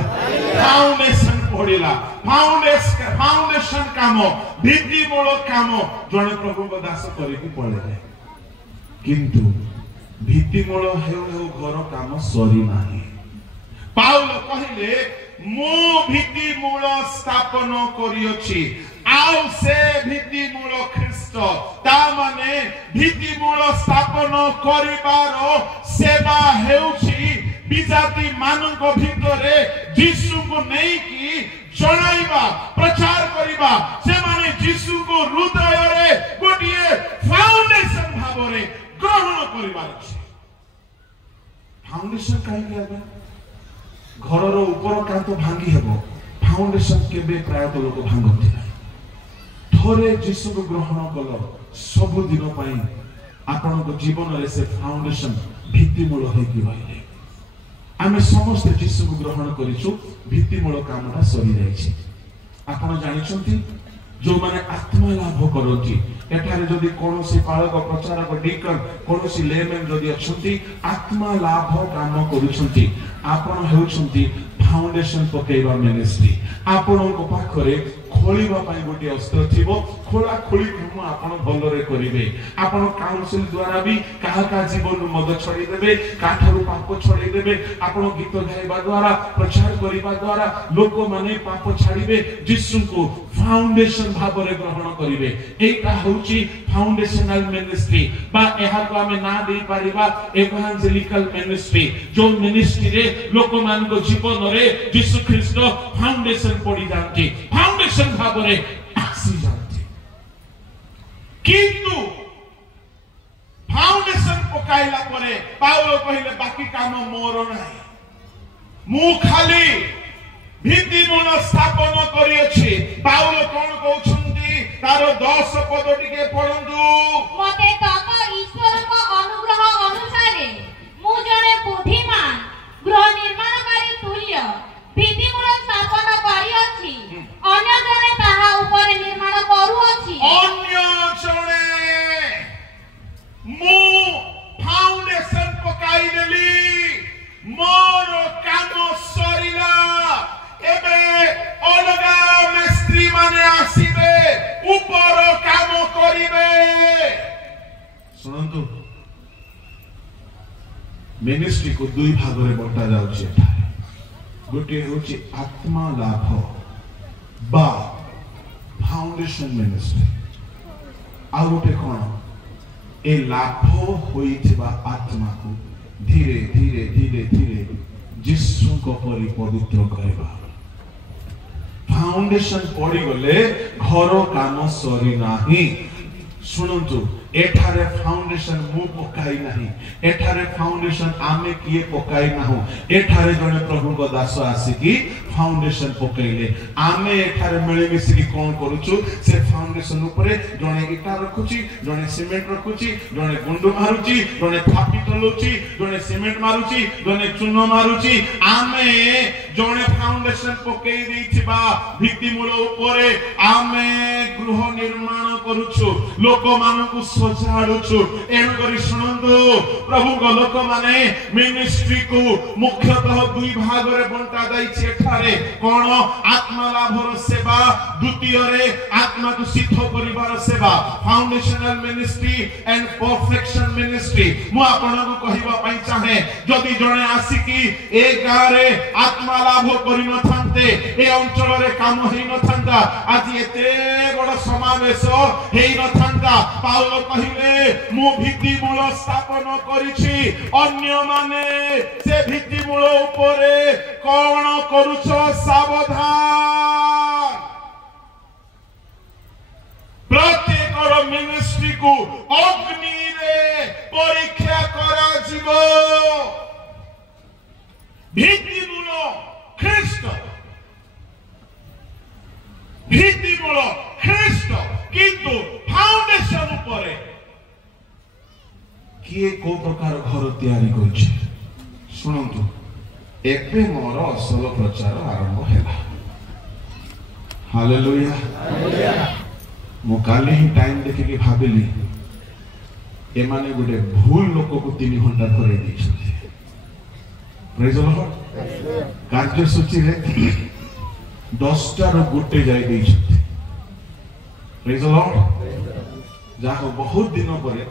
फाउंडेशन पड़िला फाउंडेशन काम भित्ति मूल काम जने प्रभु को दास करी की पड़े किंतु भित्ति मूल हेउ घर काम सरी नाही पाउल कहिले मो भित्ति मूल स्थापन करियोछि आउ से भित्ति मूल ख्रीष्ट ता माने भित्ति मूल स्थापन करिबारो सेवा हेउछि विजाति मानक भितरे यीशु को नहीं की जणाइबा प्रचार करिबा से माने यीशु को हृदय रे गोटिए फाउंडेशन भाबरे ग्रहण करिबार अछि फाउंडेशन काई के घर रो ऊपर कांत भांगी हेबो फाउंडेशन केबे प्राय तो लोक भांगति थोरे यीशु को ग्रहण कलो सब दिन पई आपन को जीवन रे से फाउंडेशन भित्ति मूल होई कि रहले आमे समस्त यीशु को ग्रहण करिछु भित्ति मूल कामटा सरी जाईछि आपन जानिछंती जो माने आत्मा लाभ करନ୍ତି एठारे जदि कोनोसी पालक प्रचारक डीकन कोनोसी लेमेन जदि अछंती आत्मा लाभ काम करूछंती आपन हेउछंती फाउंडेशन पकेइबा मिनिस्ट्री आपन को पाखरे खोलिबा पाई गोटी अस्त्र थिबो खोला खोली काम आपन भलरे करिवे आपन काउंसिल द्वारा भी काहा का जीवन मद छड़ी देबे काठरू पाप छड़ी देबे आपन गीत गाइबा द्वारा प्रचार करिबा द्वारा लोक माने पाप छाड़ीबे यीशु को फाउंडेशन भाबरे ग्रहण करिवे एटा होची फाउंडेशनल मिनिस्ट्री बा एहा को हमें ना दे परिबा इवांजेलिकल मिनिस्ट्री जो मिनिस्ट्री रे लोक मान को जीवन रे यीशु ख्रीष्ट फाउंडेशन पड़ी जानती फाउंडेशन भाबरे आसी जानती किंतु फाउंडेशन पकाइला परे पाउल कहिले बाकी काम मोर नाही मु खाली भित्ति मूल स्थापन करियछि पाउल कोन कहउछंती तारो 10 पद टिके पढंतु मते तक ईश्वर को अनुग्रह अनुसारे मु जणे बुद्धिमान गृह निर्माणकारी तुल्य भित्ति मूल स्थापन करियछि अन्य जणे ताहा ऊपर निर्माण करूअछि अन्य जणे मु फाउंडेशन पकाई देली मोर काम सरिला एबे अलगा मिस्त्री माने आसीबे ऊपर काम करिवे सुनंतु मिनिस्ट्री को दुई भाग रे बंटा जाउछि गोटे होछि आत्मा लाभ बा फाउंडेशन मिनिस्ट्री आ गोटे कोन ए लाभ होइथिबा आत्मा को धीरे धीरे धीरे धीरे यीशु को परि पवित्र करबा फाउंडेशन पड़ी गले घर काम सरी नाही सुनंतु एठारे फाउंडेशन मु पकाई नाही एठारे फाउंडेशन आमे किए पकाई नाहु एठारे जने प्रभु को दास आसी की फाउंडेशन पकाइले आमे एठारे मिले मिसी की कोन करूछु से फाउंडेशन ऊपर जने इटा रखुची जने सिमेंट रखुची जने गुंडो मारुची जने थापी तलुची जने सिमेंट मारुची जने चूनो मारुची आमे जने फाउंडेशन पकाई देइथिबा भित्ति मूल ऊपर आमे गृह निर्माण करूछु लोक मानकु सजाडुछु एन करी सुनंदु प्रभु को लोक माने मिनिस्ट्री को मुख्यतः दुई भाग रे बंटा जाईछि एठारे कोन आत्मा लाभर सेवा द्वितीय रे आत्मा को सिद्ध करिवार सेवा foundational ministry and perfection ministry मु आपन को कहिबा पई चाहे जदि जणे आसी की ए गारे आत्मा लाभ करि न थांते ए अंचल रे काम हेइ न थांता आज एते बड़ समावेश हेइ न थांता पाउल कहिले मु भित्तिमूल स्थापन करिछि अन्य माने से भित्तिमूल उपरे कोन करूछ सावधान प्रत्येक मिनिस्ट्री को अग्नि रे परीक्षा करा जीवो भित्तिमूल ख्रीष्ट भित्तिमूल ख्रीष्ट किंतु फाउंडेशन ऊपर किए को प्रकार घर तैयारी करछि सुनंतु एपे मोर असल प्रचार आरंभ हैला हालेलुया मु काली ही टाइम देखि के भाबिली एमाने गुटे भूल लोक को 3 घंटा धरे दैछथि प्रेज द लॉर्ड कार्यसूची रे 10टा रो गुटे जाई दैछथि प्रेज द लॉर्ड जाहो बहुत दिन परे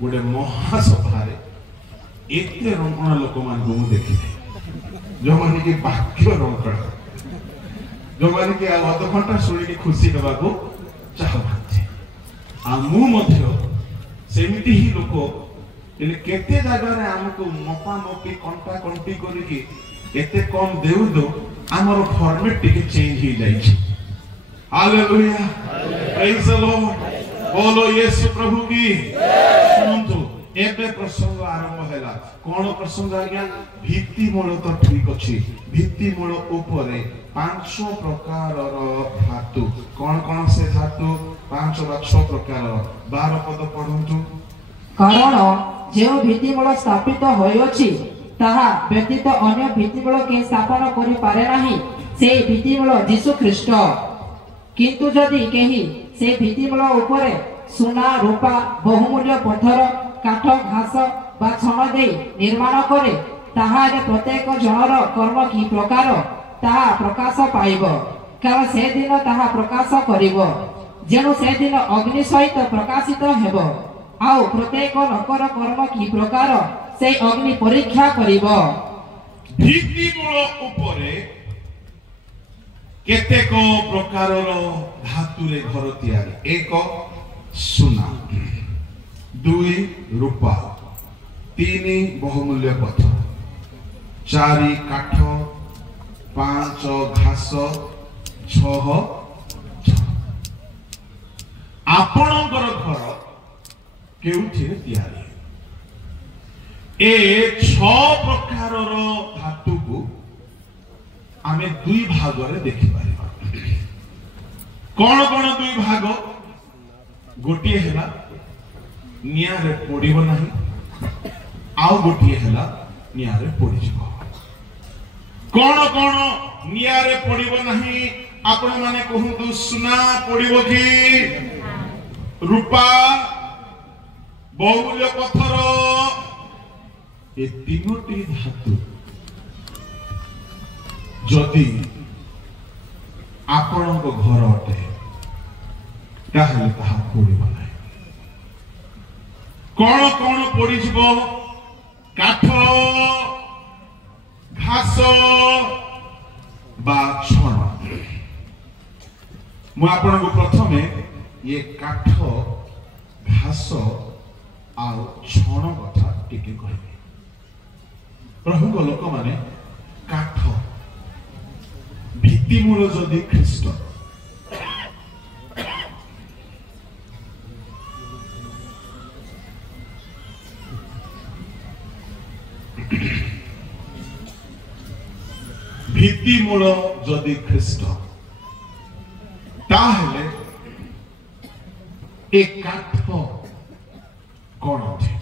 गुटे महासभा रे एते रंगणा लोक मान को मु देखिले जो माने कि वाक्य रंगणा जो माने कि आध घंटा सुनी के खुशी देबा को चाहते आ मु मध्य सेमिति ही लोक एले केते जगह रे हमको मपा मपी कंटा कंटी करी कि एते कम देउ दो हमर फॉर्मेट टिके चेंज ही जाई छी हालेलुया प्रेज द लॉर्ड बोलो यीशु प्रभु की सुनंतु एबे प्रसंग आरंभ हैला कोन प्रसंग आज्ञा भित्ति मूल तो ठीक अछि भित्ति मूल ऊपरे 5 प्रकार धातु कोन कोन से धातु 5 वा 6 प्रकार 12 पद पढंतु कारण जे भित्ति मूल स्थापित होयछि ताहा व्यतीत अन्य भित्ति मूल के स्थापन करि पारे नाही से भित्ति मूल यीशु ख्रीष्ट किंतु जदि केही से भित्ति मूल ऊपरे सोना रूपा बहुमूल्य पत्थर काठ घास बा छण दे निर्माण करे ताहारे प्रत्येक जनर कर्म की प्रकार ताहा प्रकाश पाइब कारण से दिन ताहा प्रकाश करिब जेनु से दिन अग्नि सहित प्रकाशित हेब आउ प्रत्येक लोकर कर्म की प्रकार से अग्नि परीक्षा करिब भित्ति मूल ऊपरे केतेक प्रकारर धातु रे घर तैयारी 1 सोना 2 रूपा 3 बहुमूल्य पत्थर 4 काठ 5 घास 6 आपणकर घर केउठी तैयारी ए 6 प्रकारर धातु को आमे 2 भाग रे देखि पारिबा कोन कोन 2 भाग गोटिए हैला निया रे पड़िबो नाही आउ गोटिए हैला निया रे पड़ि जिवो कोन कोन निया रे पड़िबो नाही आपण माने कहू सोना पड़िबो कि रूपा बहुमूल्य पत्थर ए तीनोटी धातु जदि आपण को घर अटे ताहले ताहा पड़िबो नाही कोन कोन पड़ी जिवो काठ घास बा छण मु आपण को प्रथमे ये काठ घास आ छण कथा टिके कहबे प्रभु को लोक माने काठ भित्ति मूल जदि ख्रीष्ट भित्ति मूल जदि ख्रीष्ट ताहले एक काठ कौन थे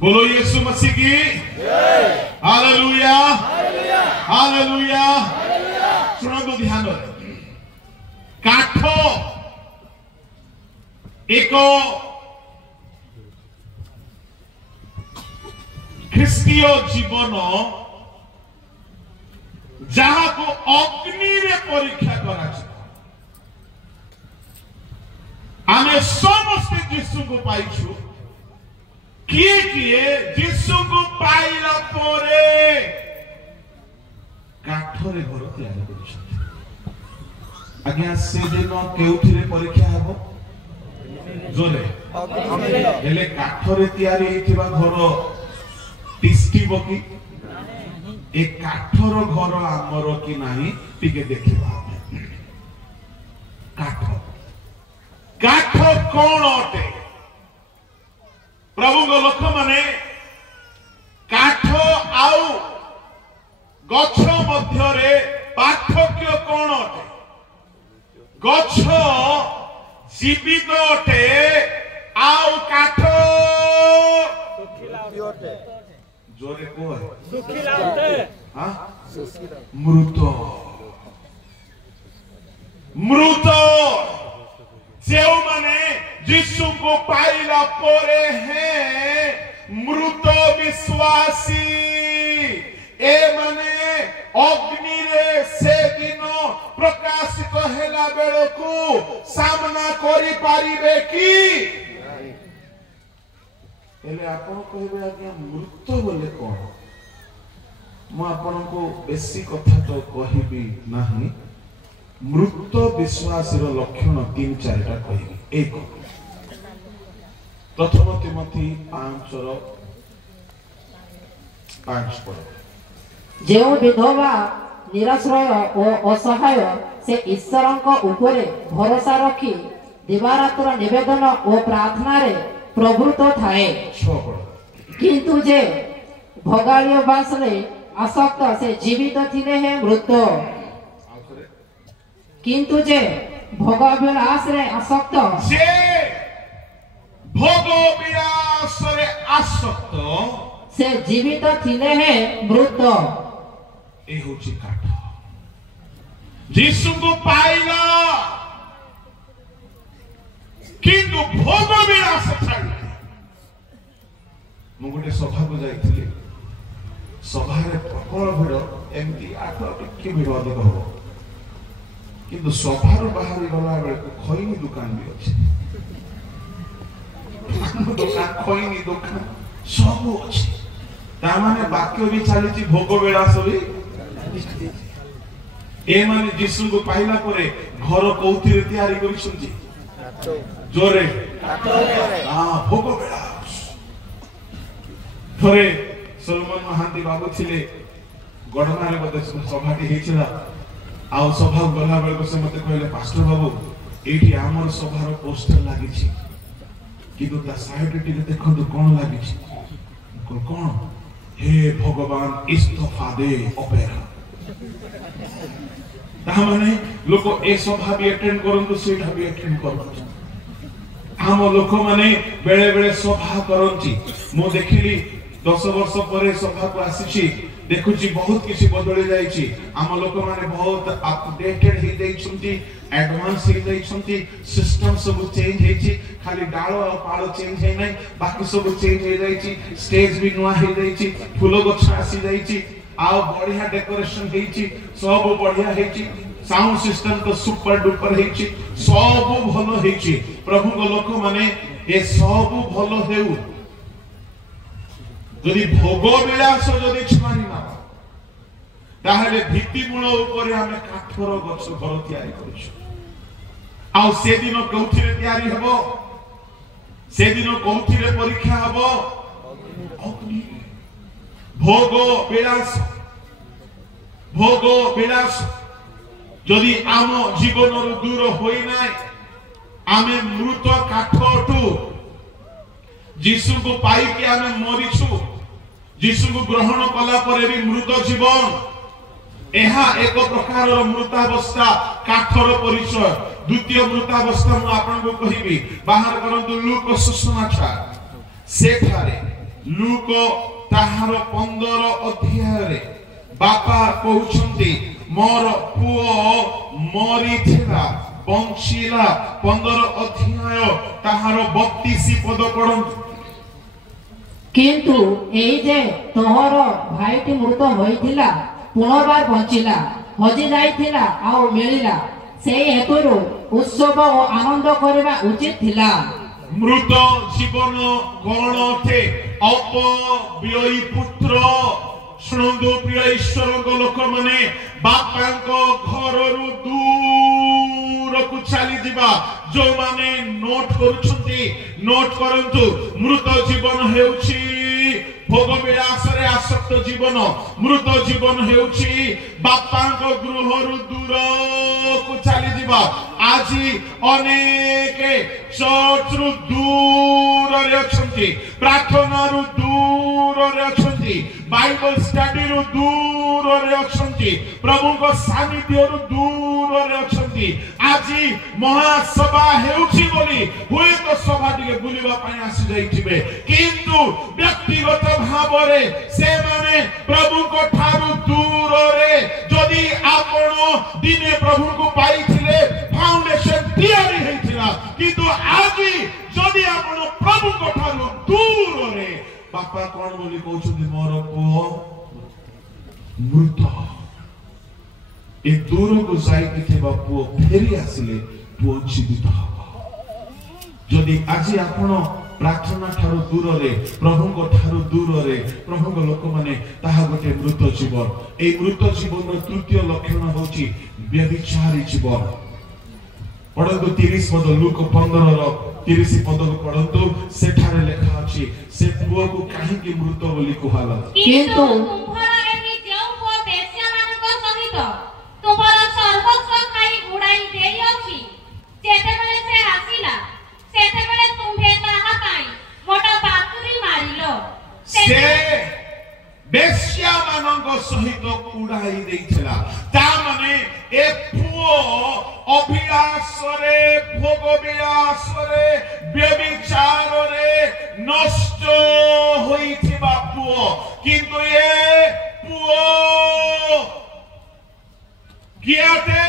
बोलो यीशु मसीह की हालेलुया हालेलुया सुनो तो ध्यान काठ एक ख्रीस्टीय जीवन जहाँ को अग्नि रे परीक्षा करा आमे समस्त यीशु को पाइछु किए किए यीशु को पाइला परे काठरे घर तैयारी करिसथि आज्ञा से दिन केउठी रे परीक्षा हबो जोरे हेले काठरे तयारी हेतिबा घर टिस्टिबो की ए काठर घर आमर कि नाही टिके देखिबा काठ काठ कोन अटे प्रभु को लोक माने काठ आउ गछ मध्यरे पार्थक्य कोन अटे गछ जीवित अटे आउ काठ जोरे को है सुखिला अटे हां मृत मृत जो माने यीशु को पाइला परे हैं मृत विश्वासी ए माने अग्नि रे से दिन प्रकाशित हेला बेल को सामना करि पारिबे की एले आपण कहबे आज्ञा मृत बोले कोन मु आपण को बेसी कथा तो कहिबी नाही मृत विश्वासर लक्षण 3-4 टा कहिबी एक प्रथम तिमोथी 5 पढ़ जो विधवा निराश्रय और असहाय से ईश्वर उपरे भरोसा रखी दिवारात्र निवेदन और प्रार्थना रे प्रभुत थाए किंतु जे भोगालिय बास रे आसक्त से जीवित थिले है मृत किंतु जे भोगविलास रे आसक्त जे भोगविलास रे आसक्त से जीवित थिले है मृत ए होची काठ यीशु को पाइला किंतु भोगविलास छाड़ी मु गोटे सभा को जाइथिले सभा रे प्रबल भिड़ एमती आठ टिके भिड़ अधिक हो किंतु सभार बाहर गला बेले खैनी दुकान भी अछि दुकान खैनी दुकान सब अछि ता माने वाक्य भी चली भोग विलास भी ए माने यीशु को पाइला परे घर कोउथि रे तयारी करिसुंती जोरे हां भोग विलास थरे सलमान महांती बाबू थिले गडमारे बदे सभाटी हेचिला आ सभा गला बेल को से मते कहले पास्टर बाबू एठी हमर सभार पोस्टर लागि छि किंतु ता साइड टी देखंतु कोन लागि छि कोन हे भगवान इस्तफा दे ऑपेरा ता माने लोक ए सभा भी अटेंड करंतु सेठा भी अटेंड करंतु हम लोक माने बेले बेले सभा करंती मो देखिली 10 वर्ष परे सभा को आसीछि देखुची बहुत किसी बदली जाइछि हम लोक माने बहुत अपडेटेड हे दैछंती एडवांस हे दैछंती सिस्टम सब चेंज हेछि खाली डालो और पालो चेंज हे नै बाकी सब चेंज हे जाइछि स्टेज भी नुआ हे दैछि फूल गछ आसी जाइछि आ बढ़िया डेकोरेशन हेछि सब बढ़िया हेछि साउंड सिस्टम तो सुपर डुपर हेछि सब भलो हेछि प्रभु को लोक माने ए सब भलो हेउ जदि भोग विलास जदि छानी ना ताहले भित्ति मूल ऊपर हमें काठर गछ घर तयारी करिछु आ से दिन कोथि रे तयारी हबो से दिन कोथि रे परीक्षा हबो अग्नि भोग विलास जदि आम जीवन रु दूर होई नाय आमे मृत काठ अटू यीशु को पाई के आमे मरिछु यीशु को ग्रहण कला परे भी मृत जीवन एहा एक प्रकार मृतावस्था काठर परिचय द्वितीय मृतावस्था मु आपन को कहिबी बाहर करंतु लूक सुसमाचार सेठारे लूक ताहार 15 अध्याय रे बापा कहउछंती मोर पुओ मरिथिला बंशीला 15 अध्याय ताहार 32 पद पढंतु किंतु एई जे तोहर भाईटी मृत होइथिला पुनर्बार बंचिला हजि जाइथिला आ मिलिला सेई हेतुरु उत्सव और आनंद करबा उचित थिला मृत जीवन कोन थे अपव्ययी पुत्र शुणु प्रिय ईश्वर को लोक माने बापा को घर रु दूर को चली दिबा जो माने नोट करूछंती नोट करंतु मृत जीवन हेउछि भोग विलास रे आसक्त जीवन मृत जीवन हेउछि बापांक गृहरु दूर को चली दिबा आजी अनेक चर्च रु दूर रे अछंती प्रार्थना रु दूर रे अछंती बाइबल स्टडी रु दूर रे अछंती प्रभु को सानिध्य रु दूर रे अछंती आजी महासभा हेउछि बोली हुए तो सभा दिके बुलिबा पई आसी जाइथिबे किंतु व्यक्तिगत भावरे से माने प्रभु को ठारू दूर रे जदि आपण दिने प्रभु को पाइथिले फाउंडेशन तैयारी हेथिला किंतु आजी जदि आपण प्रभु को ठारू दूर रे बापा कोन बोली कहउछथि मोर पुओ मृत ए दूर को जाई थिबा पुओ फेरी आसिले पुओ जीवित हबो जदि आजी आपण प्रार्थना ठारू दूर रे प्रभु को ठारू दूर रे प्रभु को लोक माने ताहा गोटे मृत जीवन ए मृत जीवन रो तृतीय लक्षण होची व्यभिचारी जीवन पढंतु 30 पद लूक 15 रो 30 पद को पढंतु सेठारे लिखा अछि से पुओ को काहे के मृत बोली कहला किंतु तुम्हारा एही जेउ पुओ बेश्या मानक सहित तुम्हारा सर्वस्व खाई उड़ाई देई अछि जेतेबेले से आसीला सेतेबेले तुम्हे ताहा पाई मोटा बातुरी मारिलो से बेश्या मानक सहित उड़ाई देइथिला ता माने ए पुओ अभिलाष रे भोग विलास रे व्यभिचार रे नष्ट होइथिबा पुओ किंतु ए पुओ कियाते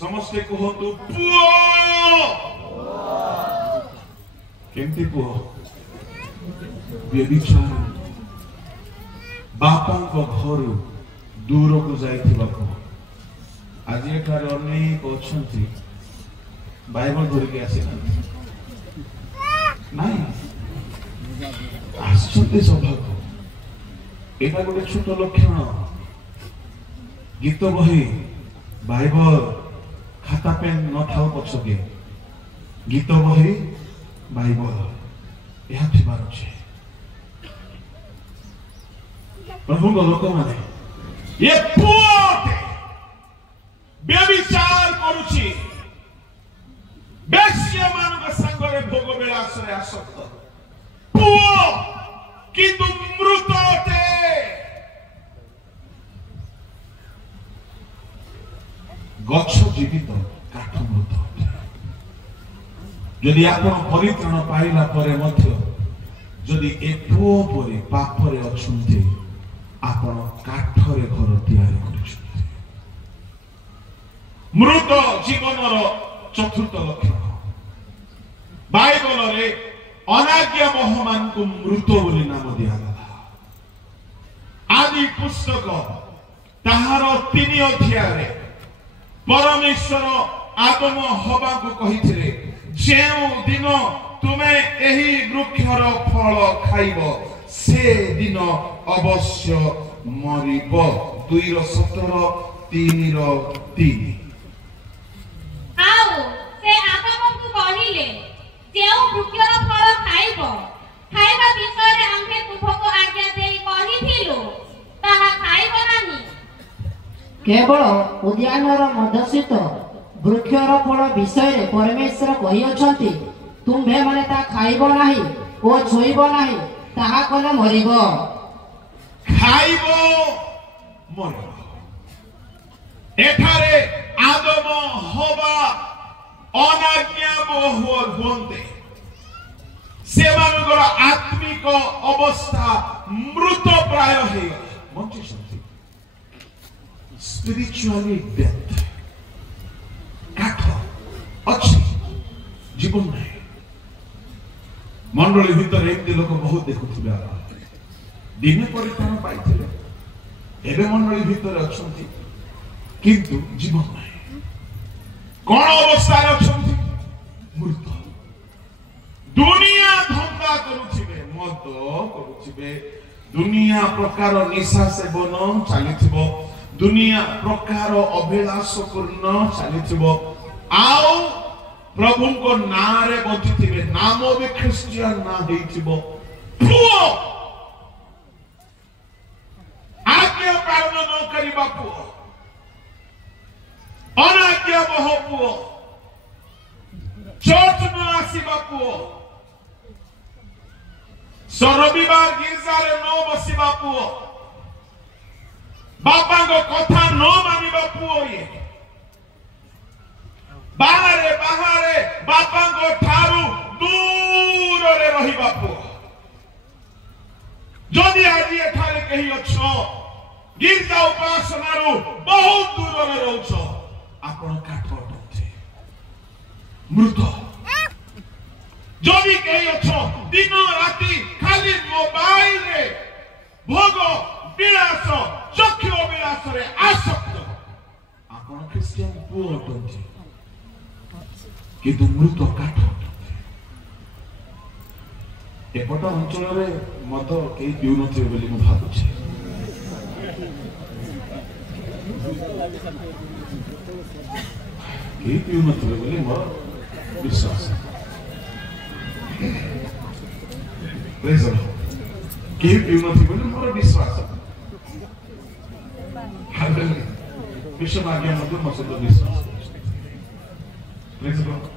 समस्ते कहतु पुओ केमती पुओ व्यभिचार बापा को घर दूर को जाइथिबा पुओ आज एठार अनेक अछंती बाइबल धरि के आसीना नाही आश्चर्य सभा को एटा गोटे छोट लक्षण गीत बही बाइबल खाता पेन न थाओ पछके गीत बही बाइबल यह थिबार छे प्रभु को लोक माने ये पुओते व्यभिचार करूची बेश्या मानक संगरे भोग विलास रे आसक्त पुओ किंतु मृतते गच्छ जीवित काठ मृत जदि आपण परित्राण पाइला परे मध्य जदि ए पुओ परे पाप रे अछुंती आपण काठ रे घर तैयारी करिछु मृत जीवन चतुर्थ लक्षण बाइबल रे अनाज्ञा मोहमान को मृत बोली नाम दिया गला आदि पुस्तक ताहार 3 अध्याय रे परमेश्वर आदम हवा को कहिथिले जेउ दिन तुमे एही वृक्षर फल खाइब से दिन अवश्य मरिब 2:17-3 आओ से आदम को कहिले जेउ वृक्षर फल खाइब खाइबा विषय रे आम्हे तुमको आज्ञा देई कहिथिलु ताहा खाइब नानी केवल उद्यानर मध्यस्थित वृक्षर फल विषय रे परमेश्वर कहि अछंती तुम्हे माने ता खाइब नाही ओ छोइब नाही ताहा कले मरिब खाइब मरिब एठारे आदम हवा अनाज्ञा होते सेमानकर आत्मिक अवस्था मृत प्राय है स्पिरिचुअली डेथ काठ अच्छी जीवन नहीं मंडली भीतर एमती लोक बहुत देखुथिबे दिने परित्राण पाइथिले एबे मंडली भीतर अछंती किंतु जीवन नहीं कौन अवस्था अछंती मृत दुनिया धंदा करूथिबे मद करूथिबे दुनिया प्रकार निशा सेवन चलिथिबो दुनिया प्रकार अभिलाष पूर्ण चली आओ प्रभु को नारे बंचिथिबे नाम भी क्रिश्चियन ना हेइथिबो पुओ आज्ञा पालन न करिबा पुओ अनाज्ञा बह पुओ चर्च न आसीबा पुओ रविवार गिरजा रे न बसिबा पुओ बापा को कथा न मानिबा पुओ ये बाहरे बाहरे बापा को ठारू दूर रे रहिबा पुओ जदि आज एठारे कही अछो गिरजा उपासनारू बहुत दूर रे रहउछो आपण काठ अटंते मृत जदि कही अछो दिन राति खाली मोबाइल रे भोग विलास चक्षु विलास रे आसक्त आपण क्रिश्चियन पुओ अटंते किंतु मृत काठ एपट अंचल मद कई पीऊ नथिबे बोली भावुचे कई पीऊ नथिबे बोली मोर विश्वास प्रेज द लॉर्ड कई पीऊ नथिबे बोली मोर विश्वास हालेलुया विश्व आज्ञा मध्य मसद विश्वास प्रेज द लॉर्ड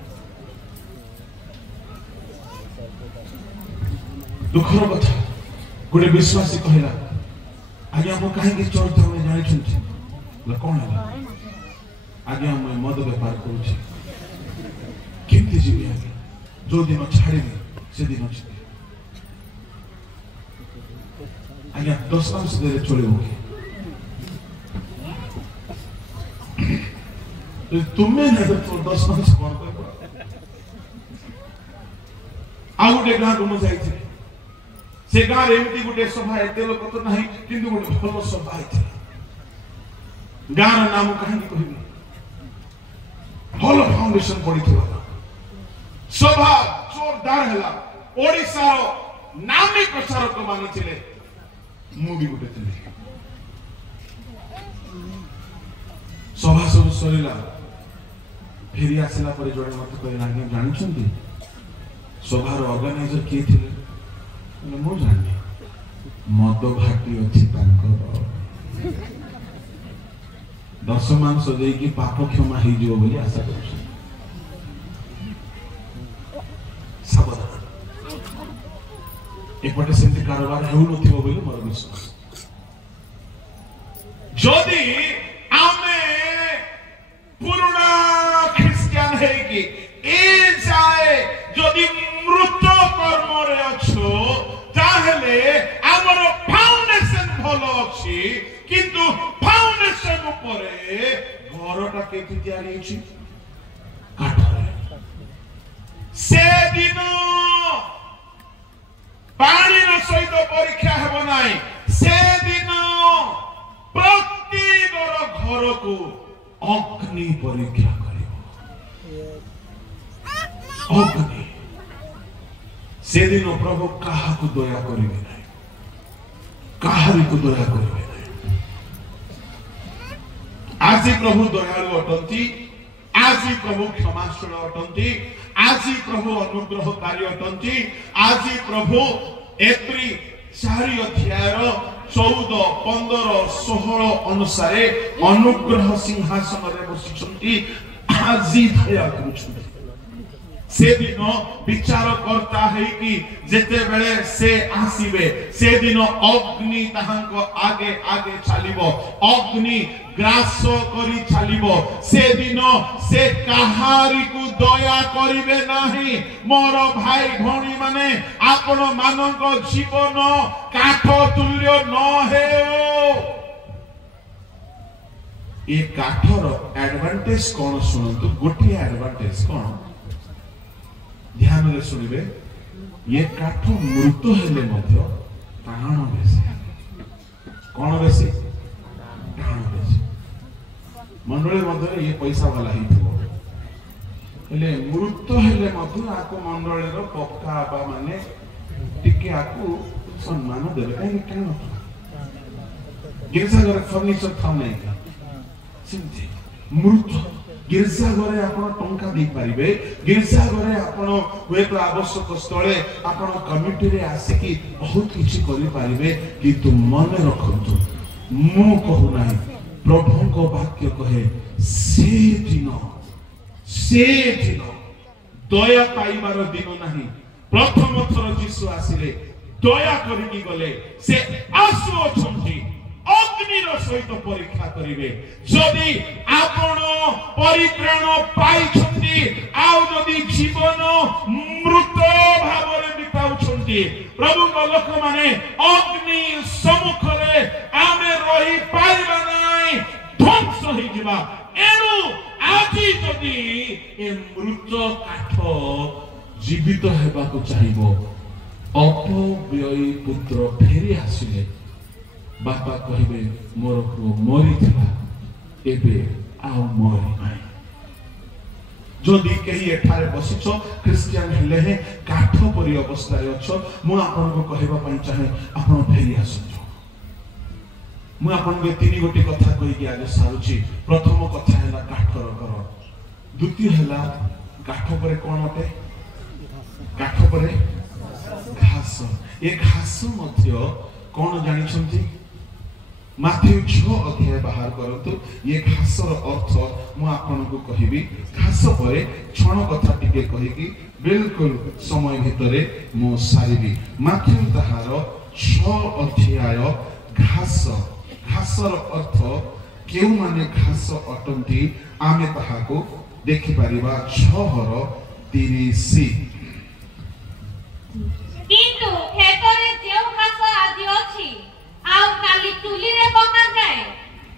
दुखर कथा गोटे विश्वासी कहला आज्ञा हम कहीं चर्च जाऊँ जानी छुंची कौन है आज्ञा मैं मद व्यापार करुच्छे केमती जीवी आज्ञा जो दिन छाड़िनी से दिन अच्छे आज्ञा 10 मास देरे चलो कि तुम्हें नहीं तो 10 मास कौन कर आ गोटे गाँ को मुझे जाई से गाँ एमती गोटे सभा एते लोक तो नहीं किंतु गोटे भल सभा है गाँ नाम कहीं कहबी भल फाउंडेशन पड़ी सभा जोरदार है ओडिशा नामी प्रचारक मानी थिले मु भी गोटे थिले सभा सब सरीला फेरी आसला पर जोड़े मत कहला आज्ञा जानि छंती सभार ऑर्गेनाइजर किए थिले मु जानी मद भाटी अच्छी 10 मांस देकी पाप क्षमा हो जो बोली आशा कर एपटे सेमती कारोबार हेउ नथिबो बोली मोर विश्वास जदि आमे पुराना ख्रिस्टियन है कि ए जाए जदि मृत कर्म रे अछो ताहले हमर फाउंडेशन भलो अछि किंतु फाउंडेशन ऊपरे घरटा केति तयारी अछि काठरे से दिन पानी न सहित परीक्षा हेब नाही से दिन प्रति घर को अग्नि परीक्षा करियो अग्नि से दिन प्रभु कहा को दया करेंगे नहीं कहारी को दया करेंगे नहीं आज प्रभु दयालु अटंती आज प्रभु क्षमाशील अटंती आज प्रभु अनुग्रहकारी अटंती आज प्रभु एप्री 4 अध्याय 14, 15, 16 अनुसारे अनुग्रह सिंहासन रे बसिछंती आज दया करूछंती से दिन विचार करता है कि जेते बेले से आसीबे से दिन अग्नि ताहांको आगे आगे चलिबो अग्नि ग्रास करी चलिबो से दिन से कहारी को दया करिवे नाही मोर भाई भणी माने आपण मानक जीवन काठ तुल्य न हेओ ए काठर एडवांटेज कोन सुनंतु गोटी एडवांटेज कोन ध्यान रे सुनिबे ये काठ मृत हेले मध्य प्राण बेसी कोन बेसी प्राण बेसी मंडली मध्य ये पैसा वाला ही थो हेले मृत हेले मध्य आको मंडली रो पक्का बा माने टिके आको सम्मान देले काई कान गिरजा घर फर्नीचर था नहीं मृत गिर्जा घरे आपण टंका दे पारिबे गिर्जा घरे आपण हुए तो आवश्यक स्थले आपण कमिटी रे आसिकी बहुत किछि करि पारिबे किंतु मन रखंतु मु कहू नाही प्रभु को वाक्य कहे से दिन दया पाइबार दिन नाही प्रथम थर यीशु आसिले दया करिकी गले से आसु अछंती अग्निर सहित परीक्षा करिवे जदि आपण परित्राण पाइछंती आउ जदि जीवन मृत भावरे बिताउछंती प्रभु को लोक माने अग्नि सम्मुख रे आमे रही पाइबा नाही ध्वंस होई जिबा एनु आजि जदि ए मृत काठ जीवित हेबा को चाहिबो अपव्ययी पुत्र फेरी आसिले बापा कहिबे मोर पुओ मरी थिला एबे आउ मरी नाही जदि कही एठारे बसिछ क्रिश्चियन हेले हे काठ परि अवस्था रे अछ मु आपन को कहबा पई चाहे आपन फेरी आसु मु आपन को तीन गोटी कथा कहि के आगे सारुची प्रथम कथा हैला काठर कर द्वितीय हैला काठ परे कोन अटे काठ परे घास ए घास मध्य कोन जानि छंती माथ्यू 6 अध्याय बाहर करतु ये घासर अर्थ मु आपन को कहिबी घास परे क्षण कथा टिके कहिकी बिल्कुल समय भितरे मु सारिबी माथ्यू तहार 6 अध्याय घासर अर्थ केउ माने घास अटंती आमे तहा को देखि परिबा 6:30 किंतु खेतरे जेउ घास आदि अछि आउ काली चुली रे पका जाए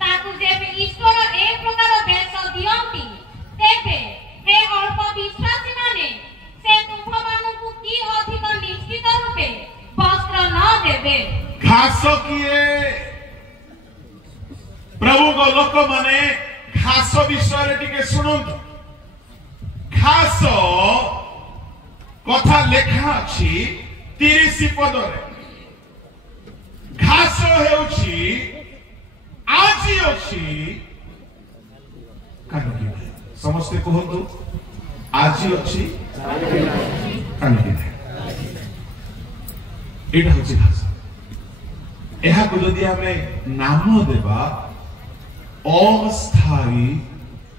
ताकू जेबे ईश्वर एक प्रकार बेस दियंती तेबे हे अल्प विश्वासी माने से तुम मानकु की अधिक निश्चित रूपे वस्त्र न देबे घास किए प्रभु को लोक माने घास विषय टिके सुनंतु घास कथा लेखा अछि 30 पदरे घास हेउछि आजी अछि कानकी समस्त कहंतु आजी अछि कानकी एटा होछि घास एहा को जदि हमें नाम देबा अस्थायी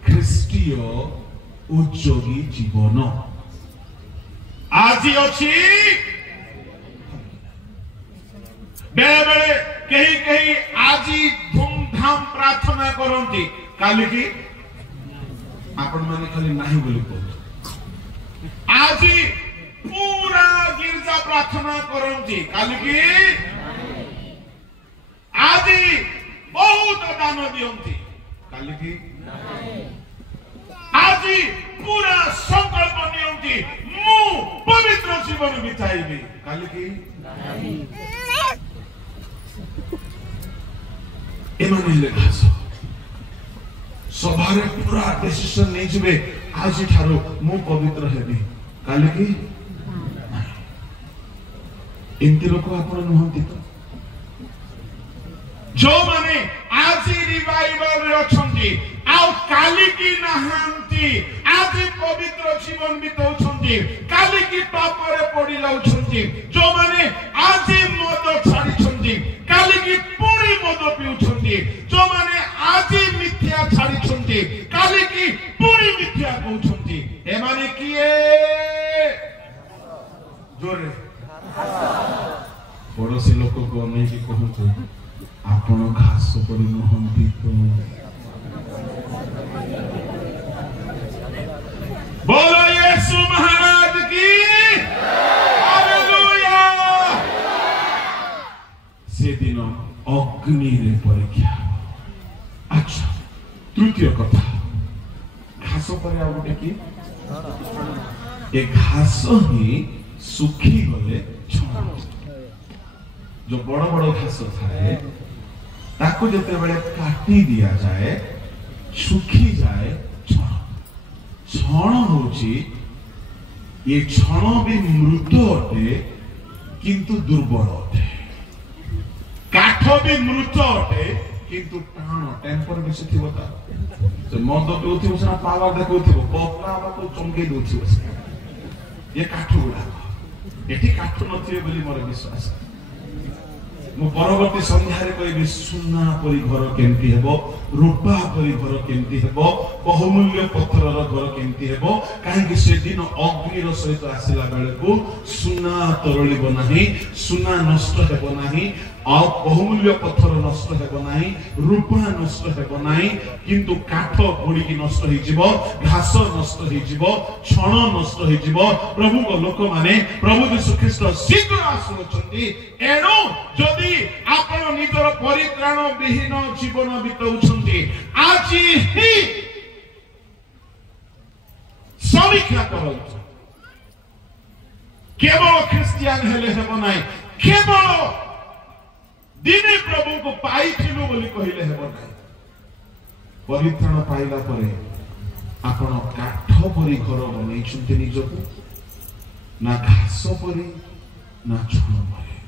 ख्रीष्टीय उद्योगी जीवन आजी अछि बेले बेले कहीं आजी धूमधाम प्रार्थना करंती काली की आपण माने खाली नाही बोली कहू आजी पूरा गिरजा प्रार्थना करंती काली की आजी बहुत दान दियंती काली की आजी पूरा संकल्प नियंती मु पवित्र जीवन बिताइबी काली की एमाने घास सभारे पूरा डिसीजन नै जिबे आज ठारो मु पवित्र हेबी काले की एंती लोक आपण नहंती तो जो माने आज रिवाइवल रे अछंती आउ काली की नहंती आज पवित्र जीवन बिताउछंती काली की पाप रे पड़ी लाउछंती जो माने आज मद छाड़ी छंती काली की पूरी मद पिउछंती जो माने आज मिथ्या छाड़ी छंती काली की पूरी मिथ्या कहउछंती ए माने किए जोरे पड़ोसी लोक को नहीं कि कहू आपण घास पड़ी नहंती तो बोलो यीशु महाराज की हालेलुया से दिन अग्नि रे परीक्षा अच्छा तृतीय कथा घास पर आ गोटे की ए घास ही सुखी गले छण जो बड़ बड़ घास थाए ताको जते बेले काटी दिया जाए सुखी जाए छण होची ये छण भी मृत अटे किंतु दुर्बल अटे काठ भी मृत अटे किंतु टाण टेम्पर बेसी थिबो ता से मद पिउथिबो से पावर देखौथिबो पपला बाको चमके दोथिबो ये काठो गुडा एठी काठो नथिबे बोली मोर विश्वास मु परवर्ती संध्यारे कहबी सुना परि घर केमती हेबो रूपा परि घर केमती हेबो बहुमूल्य पत्थरर घर केमती हेबो काहेकि से दिन अग्निर सहित आसिला बेले को सुना तरलिबो नाही सुना नष्ट हेबो नाही बहुमूल्य पत्थर नष्ट हेबो नाही रूपा नष्ट हेबो नाही किंतु काठ पोड़ी की नष्ट होई जिवो घास नष्ट होई जिवो क्षण नष्ट होई जिवो प्रभु को लोक माने प्रभु यीशु ख्रीष्ट शीघ्र आसुचंती एणु जदि आपण निजर परित्राण विहीन जीवन बिताउछंती आज ही समीक्षा करंतु केवल क्रिश्चियन हेले हेबो नाही केवल दिने प्रभु को पाइथिलु बोली कहिले हेबो नाही परित्राण पाइला परे आपण काठ परि घर बनै छुंते निजको ना घास परि ना छण परि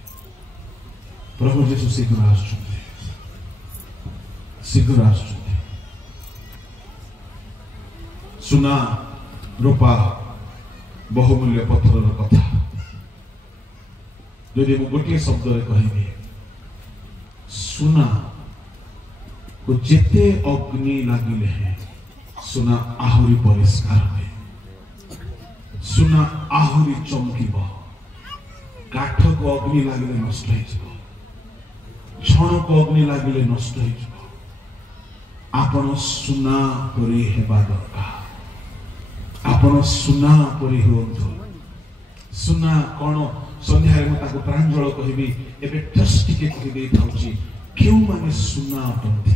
प्रभु यीशु शीघ्र आसुचंते सुना रूपा बहुमूल्य पत्थर कथा यदि मु गोटे शब्द रे कहिबी सुना को जेते अग्नि लागिले है सुना आहुरी परिष्कार हुए सुना आहुरी चमकीब काठ को अग्नि लागिले नष्ट हो क्षण को अग्नि लागिले नष्ट हो आपण सुना परि हेबा दरकार आपण सुना परि होंतु सुना कोन संध्यारे मु ताको प्रांजल कहिबी एबे जस्ट टिके कहि देई थाउची केउ माने सुना अटंती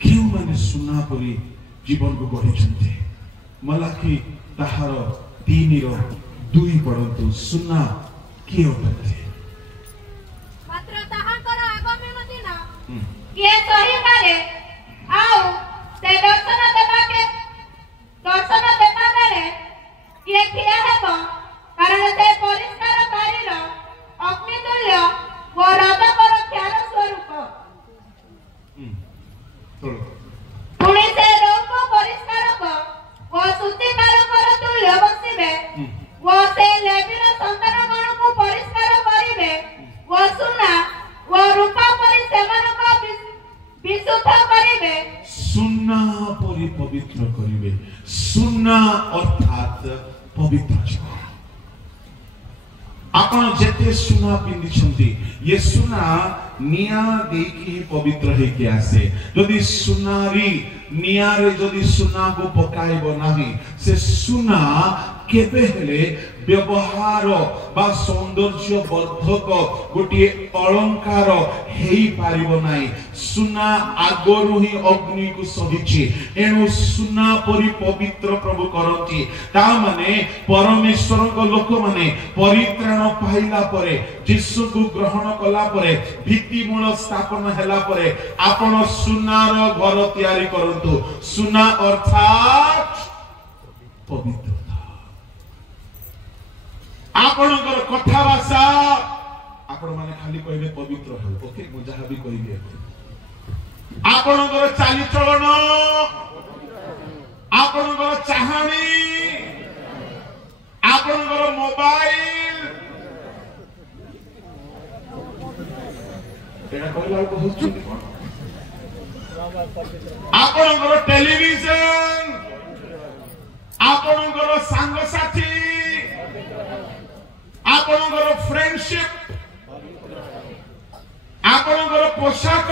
केउ माने सुना परि जीवन को गढिछन्ते मलाकी ताहार 3 रो 2 पढन्तु सुना के अटंती मात्र ताहाकर आगमन दिन के सही पारे आउ से दर्शन देबा बेले के ठिया हेबो कारण से परिष्कार कारीर अग्नितुल्य व रजकर ख्याल स्वरूप पुणी से रोग परिष्कारक व शुद्धिकारकर तुल्य बसिबे व से लेवीर संतानगण को परिष्कार करिबे व सुना व रूपा परि सेमानक विशुद्ध करिबे सुना परि पवित्र करिबे सुना अर्थात पवित्र जीवन आपण जेते सुना पिंदिछंती ये सुना निया देकी पवित्र हे के आसे यदि सुनारी निया रे यदि सुना को पकाइबो नाही से सुना केबे हेले व्यवहार बा सौंदर्य वर्धक गोटे अलंकार हेई पारिबो नाही सुना आगरु ही अग्नि को सहिछि एनु सुना परि पवित्र प्रभु करंती ता माने परमेश्वर को लोक माने परित्राण पाइला परे यीशु को ग्रहण कला परे भित्ति मूल स्थापन हैला परे आपण सुनार घर तयारी करंतु सुना अर्थात पवित्र आपणकर कथा भाषा आपण माने खाली कहबे पवित्र हो ओके मु जहा भी कहबे आपणकर चाली चलन आपणकर चाहानी आपणकर मोबाइल एना कहला को होछु आपणकर टेलीविजन आपणकर संग साथी आपणकर फ्रेंडशिप आपणकर पोशाक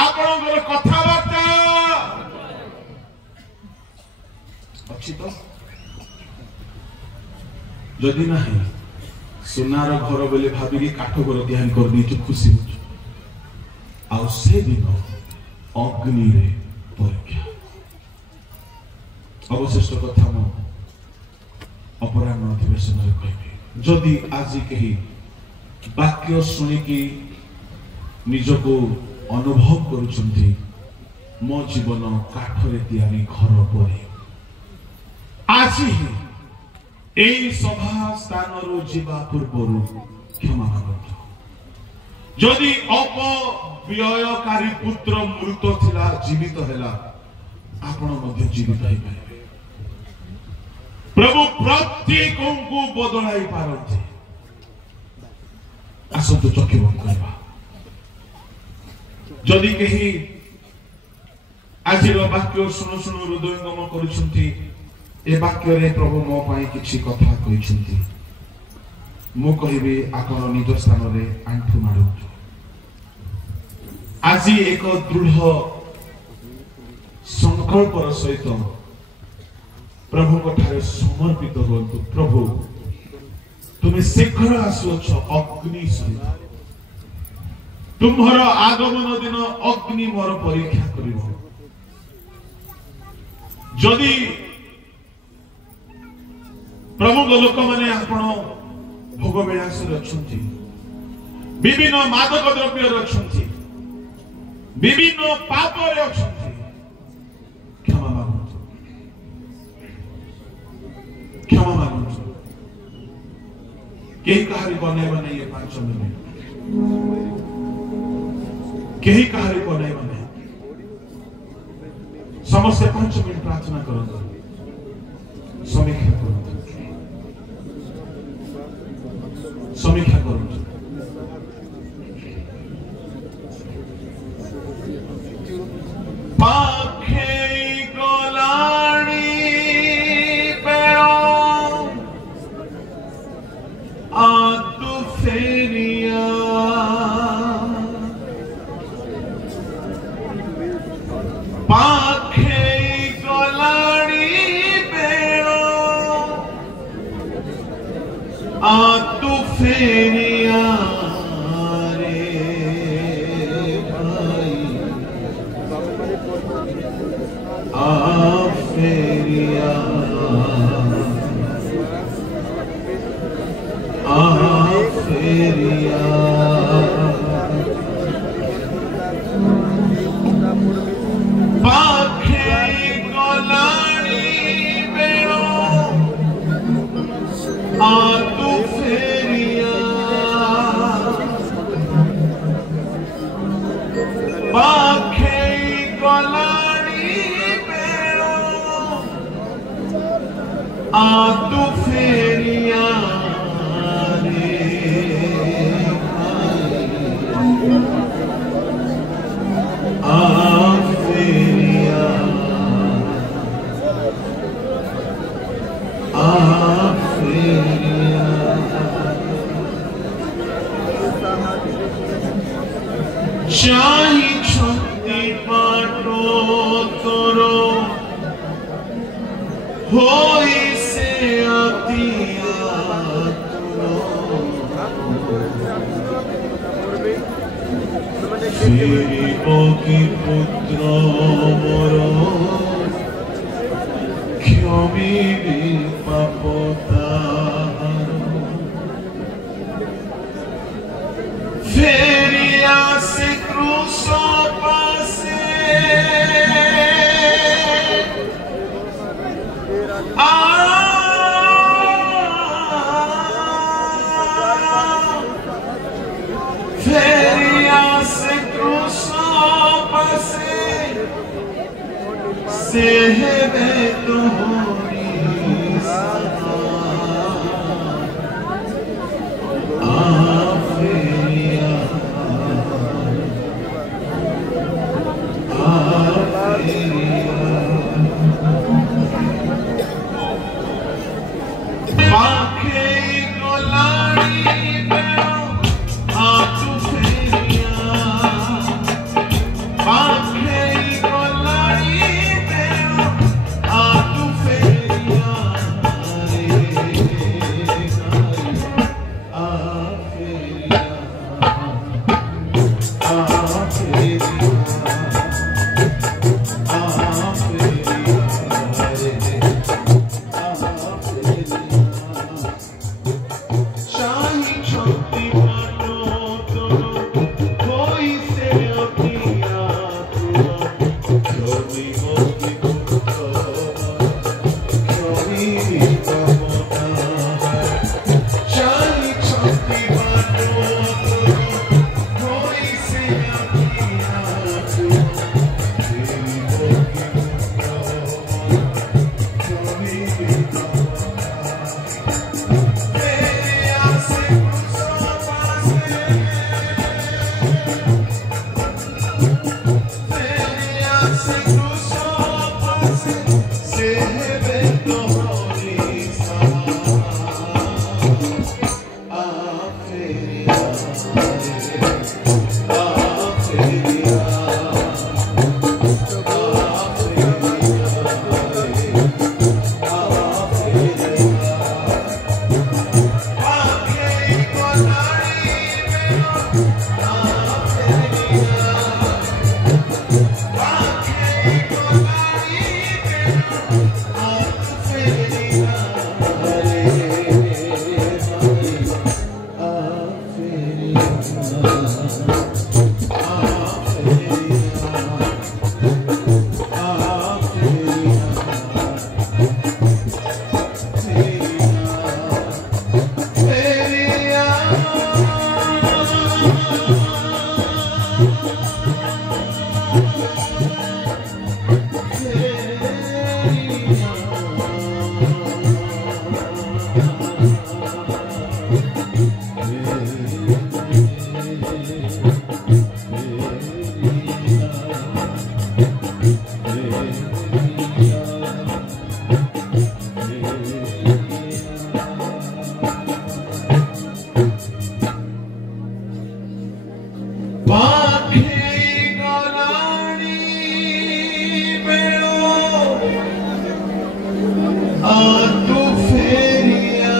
आपणकर कथाबार्ता अच्छी तो जदि नहीं सुनार घर बोले भाभी काठ घर ध्यान कर दी खुशी हो आ से दिन अग्नि रे परीक्षा अवशिष्ट कथा मो अपराह्न अधिवेशन कहबी जदि आज कहीं वाक्य शुणिकी निजको अनुभव करुछंती मो जीवन काठरे तैयारी घर परे आज ही एई सभा स्थान रो जीवा पूर्वरु क्षमा मागंतु जदि अपव्ययकारी पुत्र मृत थिला जीवित हैला आपण मध्य जीवित होई पारे। प्रभु प्रत्येक को बदलाई पारते। आसतु चक्षु बंद करबा। जदि कहीं आज वाक्य शुणु शुणु हृदयंगम करुछंती ए वाक्य रे प्रभु मो पाई किछि कथा कहिछंती मु कहिबे आपण निज स्थान रे आंठु मारंतु। आज एक दृढ़ संकल्पर सहित प्रभु ठारे समर्पित होतु। प्रभु तुम्हें शीघ्र आसुछ अग्नि सहित तुम्हार आगमन दिन अग्नि मोर परीक्षा करिवो। जदि प्रभु लोक माने आपण भोग विलास रछंती विभिन्न मादक द्रव्य रछंती विभिन्न पाप रे अछंती क्षमा मागंतु क्षमा मागंतु। केही कहारी बनेबा नहीं ये 5 मिनिट केही कहारी बनेबा नहीं। समस्त 5 मिनिट प्रार्थना करंतु समीक्षा करंतु समीक्षा करंतु। पाखे गलाणी पेड़ो आतु फेरिया पाखे गलाणी पेड़ो आतु फेरिया Feria तू फेरिया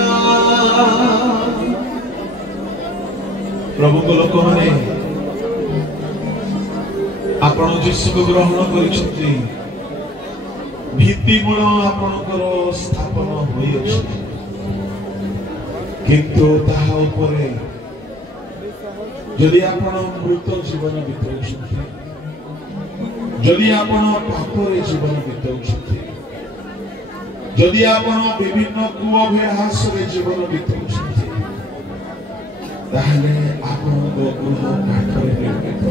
प्रभु को लोक माने आपण जीशु को ग्रहण करिसथि भित्तिमूल आपणकर स्थापन होई अछि किंतु ताहा उपरे जदि आपण मृत जीवन बिताउछथि जदि आपण पापरे जीवन बिताउछथि जदि आपण विभिन्न कुअभ्यास रे जीवन बिताउछथि ताहले आपण को गृह काठरे निर्मित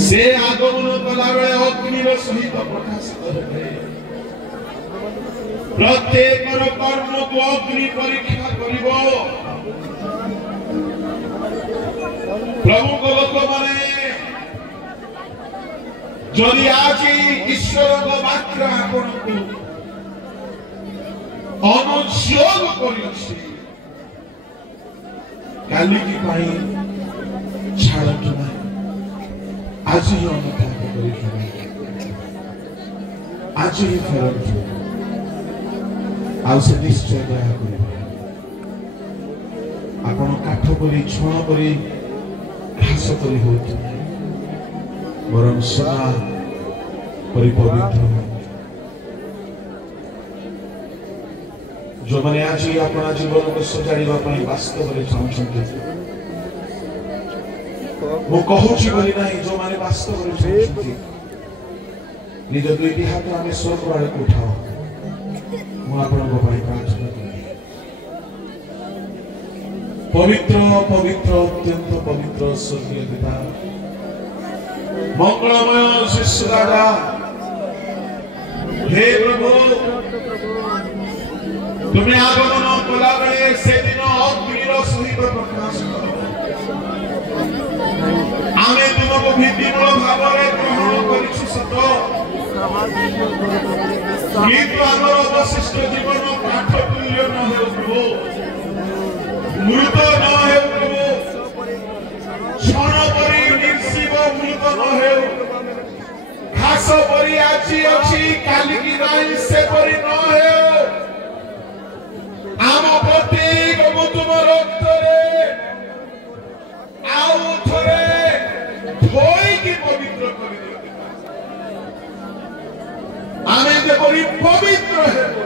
से आगमन कला बेले अग्निर सहित प्रकाशित हेबे प्रत्येक कर्म को अग्नि परीक्षा करिवो प्रभु को लोक माने जदि आज ईश्वर को वाक्य आपण को अनुयोग करिछि काली की पाई छाड़ कि ना आज ही अनुताप करि आज ही फेरत आ से निश्चय दया करिबा आपण काठ परि छण परि घास परि होत वरम सोना परि पवित्र जो माने आज आपण जीवन को सजाड़िबा पई वास्तव रे चाहछन्ति मु कहूछि बोली नाही जो माने वास्तव रे चाहछन्ति निज दुईटी हाथ आमे स्वर्ग आड़े उठाओ मु आपण को पई प्रार्थना करी पवित्र पवित्र अत्यंत पवित्र स्वर्गीय पिता मंगलमय शिष्य राजा हे प्रभु तुम्हें आगमन कला बेले से दिन अग्निर सहित प्रकाश आमे तुमको भित्तिमूल भावरे ग्रहण करिछु सत किंतु आमर अवशिष्ट जीवन काठ तुल्य न हेउ प्रभु मृत न हेउ प्रभु क्षण परि निर्जीव मृत न हेउ घास परि आछि अछि काली की नाही से परि न हेउ आम प्रत्येक को तुम रक्तरे आउ थरे धोई की पवित्र कर दियो आमे जेपरि पवित्र हेबो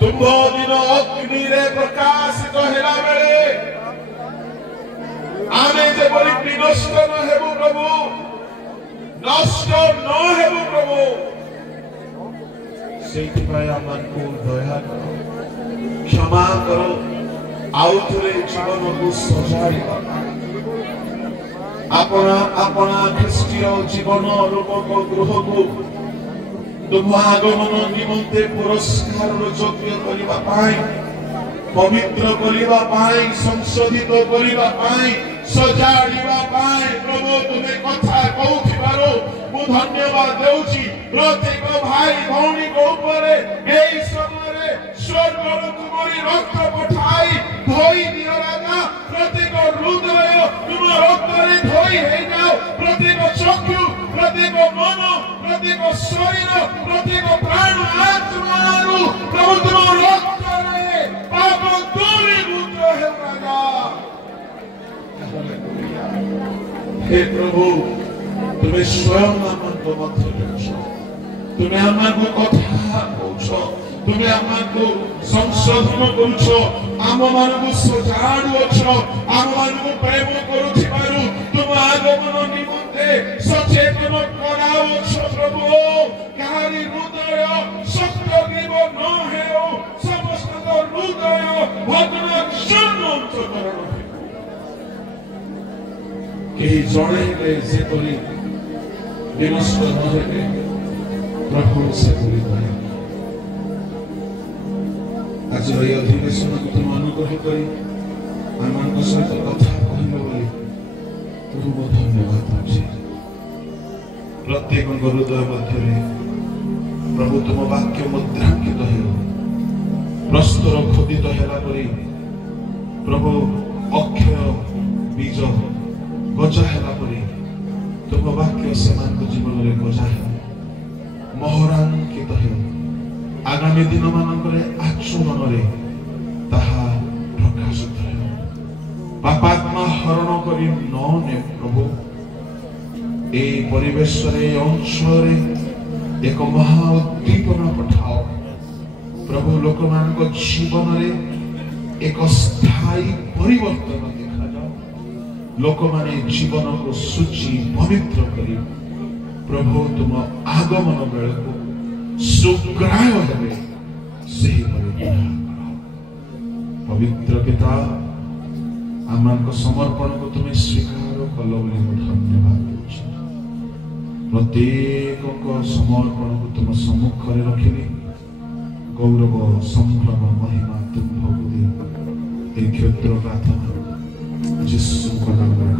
तुम दिन अग्नि रे प्रकाशित हेला बेले आमे जेपरि विनष्ट न हेबो प्रभु नष्ट न हेबो प्रभु सेति पाए आमन को दया करो क्षमा करो आउथरे जीवन को सजाड़ी अपना ख्रीष्टीय जीवन लोक को गृह को तुम आगमन निमंते पुरस्कार योग्य करिबा पाई पवित्र करिबा पाई संशोधित करिबा पाई सजाड़िबा पाई प्रभु तुमे कथा कहउथिबारो मु धन्यवाद देउची प्रत्येक भाई भौणी को ऊपर एई समय रे स्वर्ग तुमरी रक्त पठाई धोई दियो राजा प्रत्येक हृदय तुम रक्त रे धोई हे जाओ प्रत्येक चक्षु प्रत्येक मन प्रत्येक शरीर प्रत्येक प्राण आत्मा रु प्रभु तुम रक्त रे पाप दूरीभूत हे राजा हे प्रभु तुम्हें स्वयं आमको मध्य तुम्हें आमको कथा कहछ तुम्हें आमको संशोधन करूछ आम मानकु सजाड़ुछ आम मानकु प्रेम करूथिबारु तुम आगमन निमंते सचेतन कराउछ प्रभु काहारी हृदय शक्त ग्रीव न हेउ समस्त हृदय भजन क्षणकरण केही जणे से परि विनष्ट न हेबे प्रभु से परि दया आज ये अधिवेशन को तुम अनुग्रह करी आम सहित कथा कहल बोली तुमको धन्यवाद दूची प्रत्येक हृदय मध्य प्रभु तुम वाक्य मुद्रांकित हो प्रस्तर खोदित हेला परि प्रभु अक्षय बीज गजा हेला परि तुम वाक्य समान जीवन में गजा है ମହରାଙ୍କିତ ହେଉ। ଆଗାମୀ ଦିନ ମାନଙ୍କରେ ଆଚରଣରେ ତାହା ପ୍ରକାଶିତ ହେଉ। ପାପାତ୍ମା ହରଣ କରି ନ ନେ ପ୍ରଭୁ। এই ପରିବେଶରେ ଅଞ୍ଚଳରେ ଏକ ମହା ଉଦ୍ଦୀପନା ପଠାଅ ପ୍ରଭୁ। ଲୋକମାନଙ୍କ ଜୀବନରେ ଏକ ସ୍ଥାୟୀ ପରିବର୍ତ୍ତନ ଦେଖାଯାଉ। ଲୋକମାନେ ଜୀବନକୁ ଶୁଚି ପବିତ୍ର କରି ପ୍ରଭୁ ତୁମ ଆଗମନ ବେଳକୁ ସୁଗ୍ରାହ ହେବେ ସେହିପରି କର। ପବିତ୍ର ପିତା, ଆମମାନଙ୍କ ସମର୍ପଣକୁ ତୁମେ ସ୍ୱୀକାର କଲ ବୋଲି ମୁଁ ଧନ୍ୟବାଦ ଦେଉଛି। ପ୍ରତ୍ୟେକଙ୍କ ସମର୍ପଣକୁ ତୁମ ସମ୍ମୁଖରେ ରଖିଲି। ଗୌରବ ସମ୍ଭ୍ରମ ମହିମା ତୁମ୍ଭକୁ ଦିଅ। ଏ କ୍ଷୁଦ୍ର ପ୍ରାର୍ଥନା ଯୀଶୁଙ୍କ ନାମରେ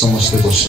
ସମସ୍ତେ ବସ।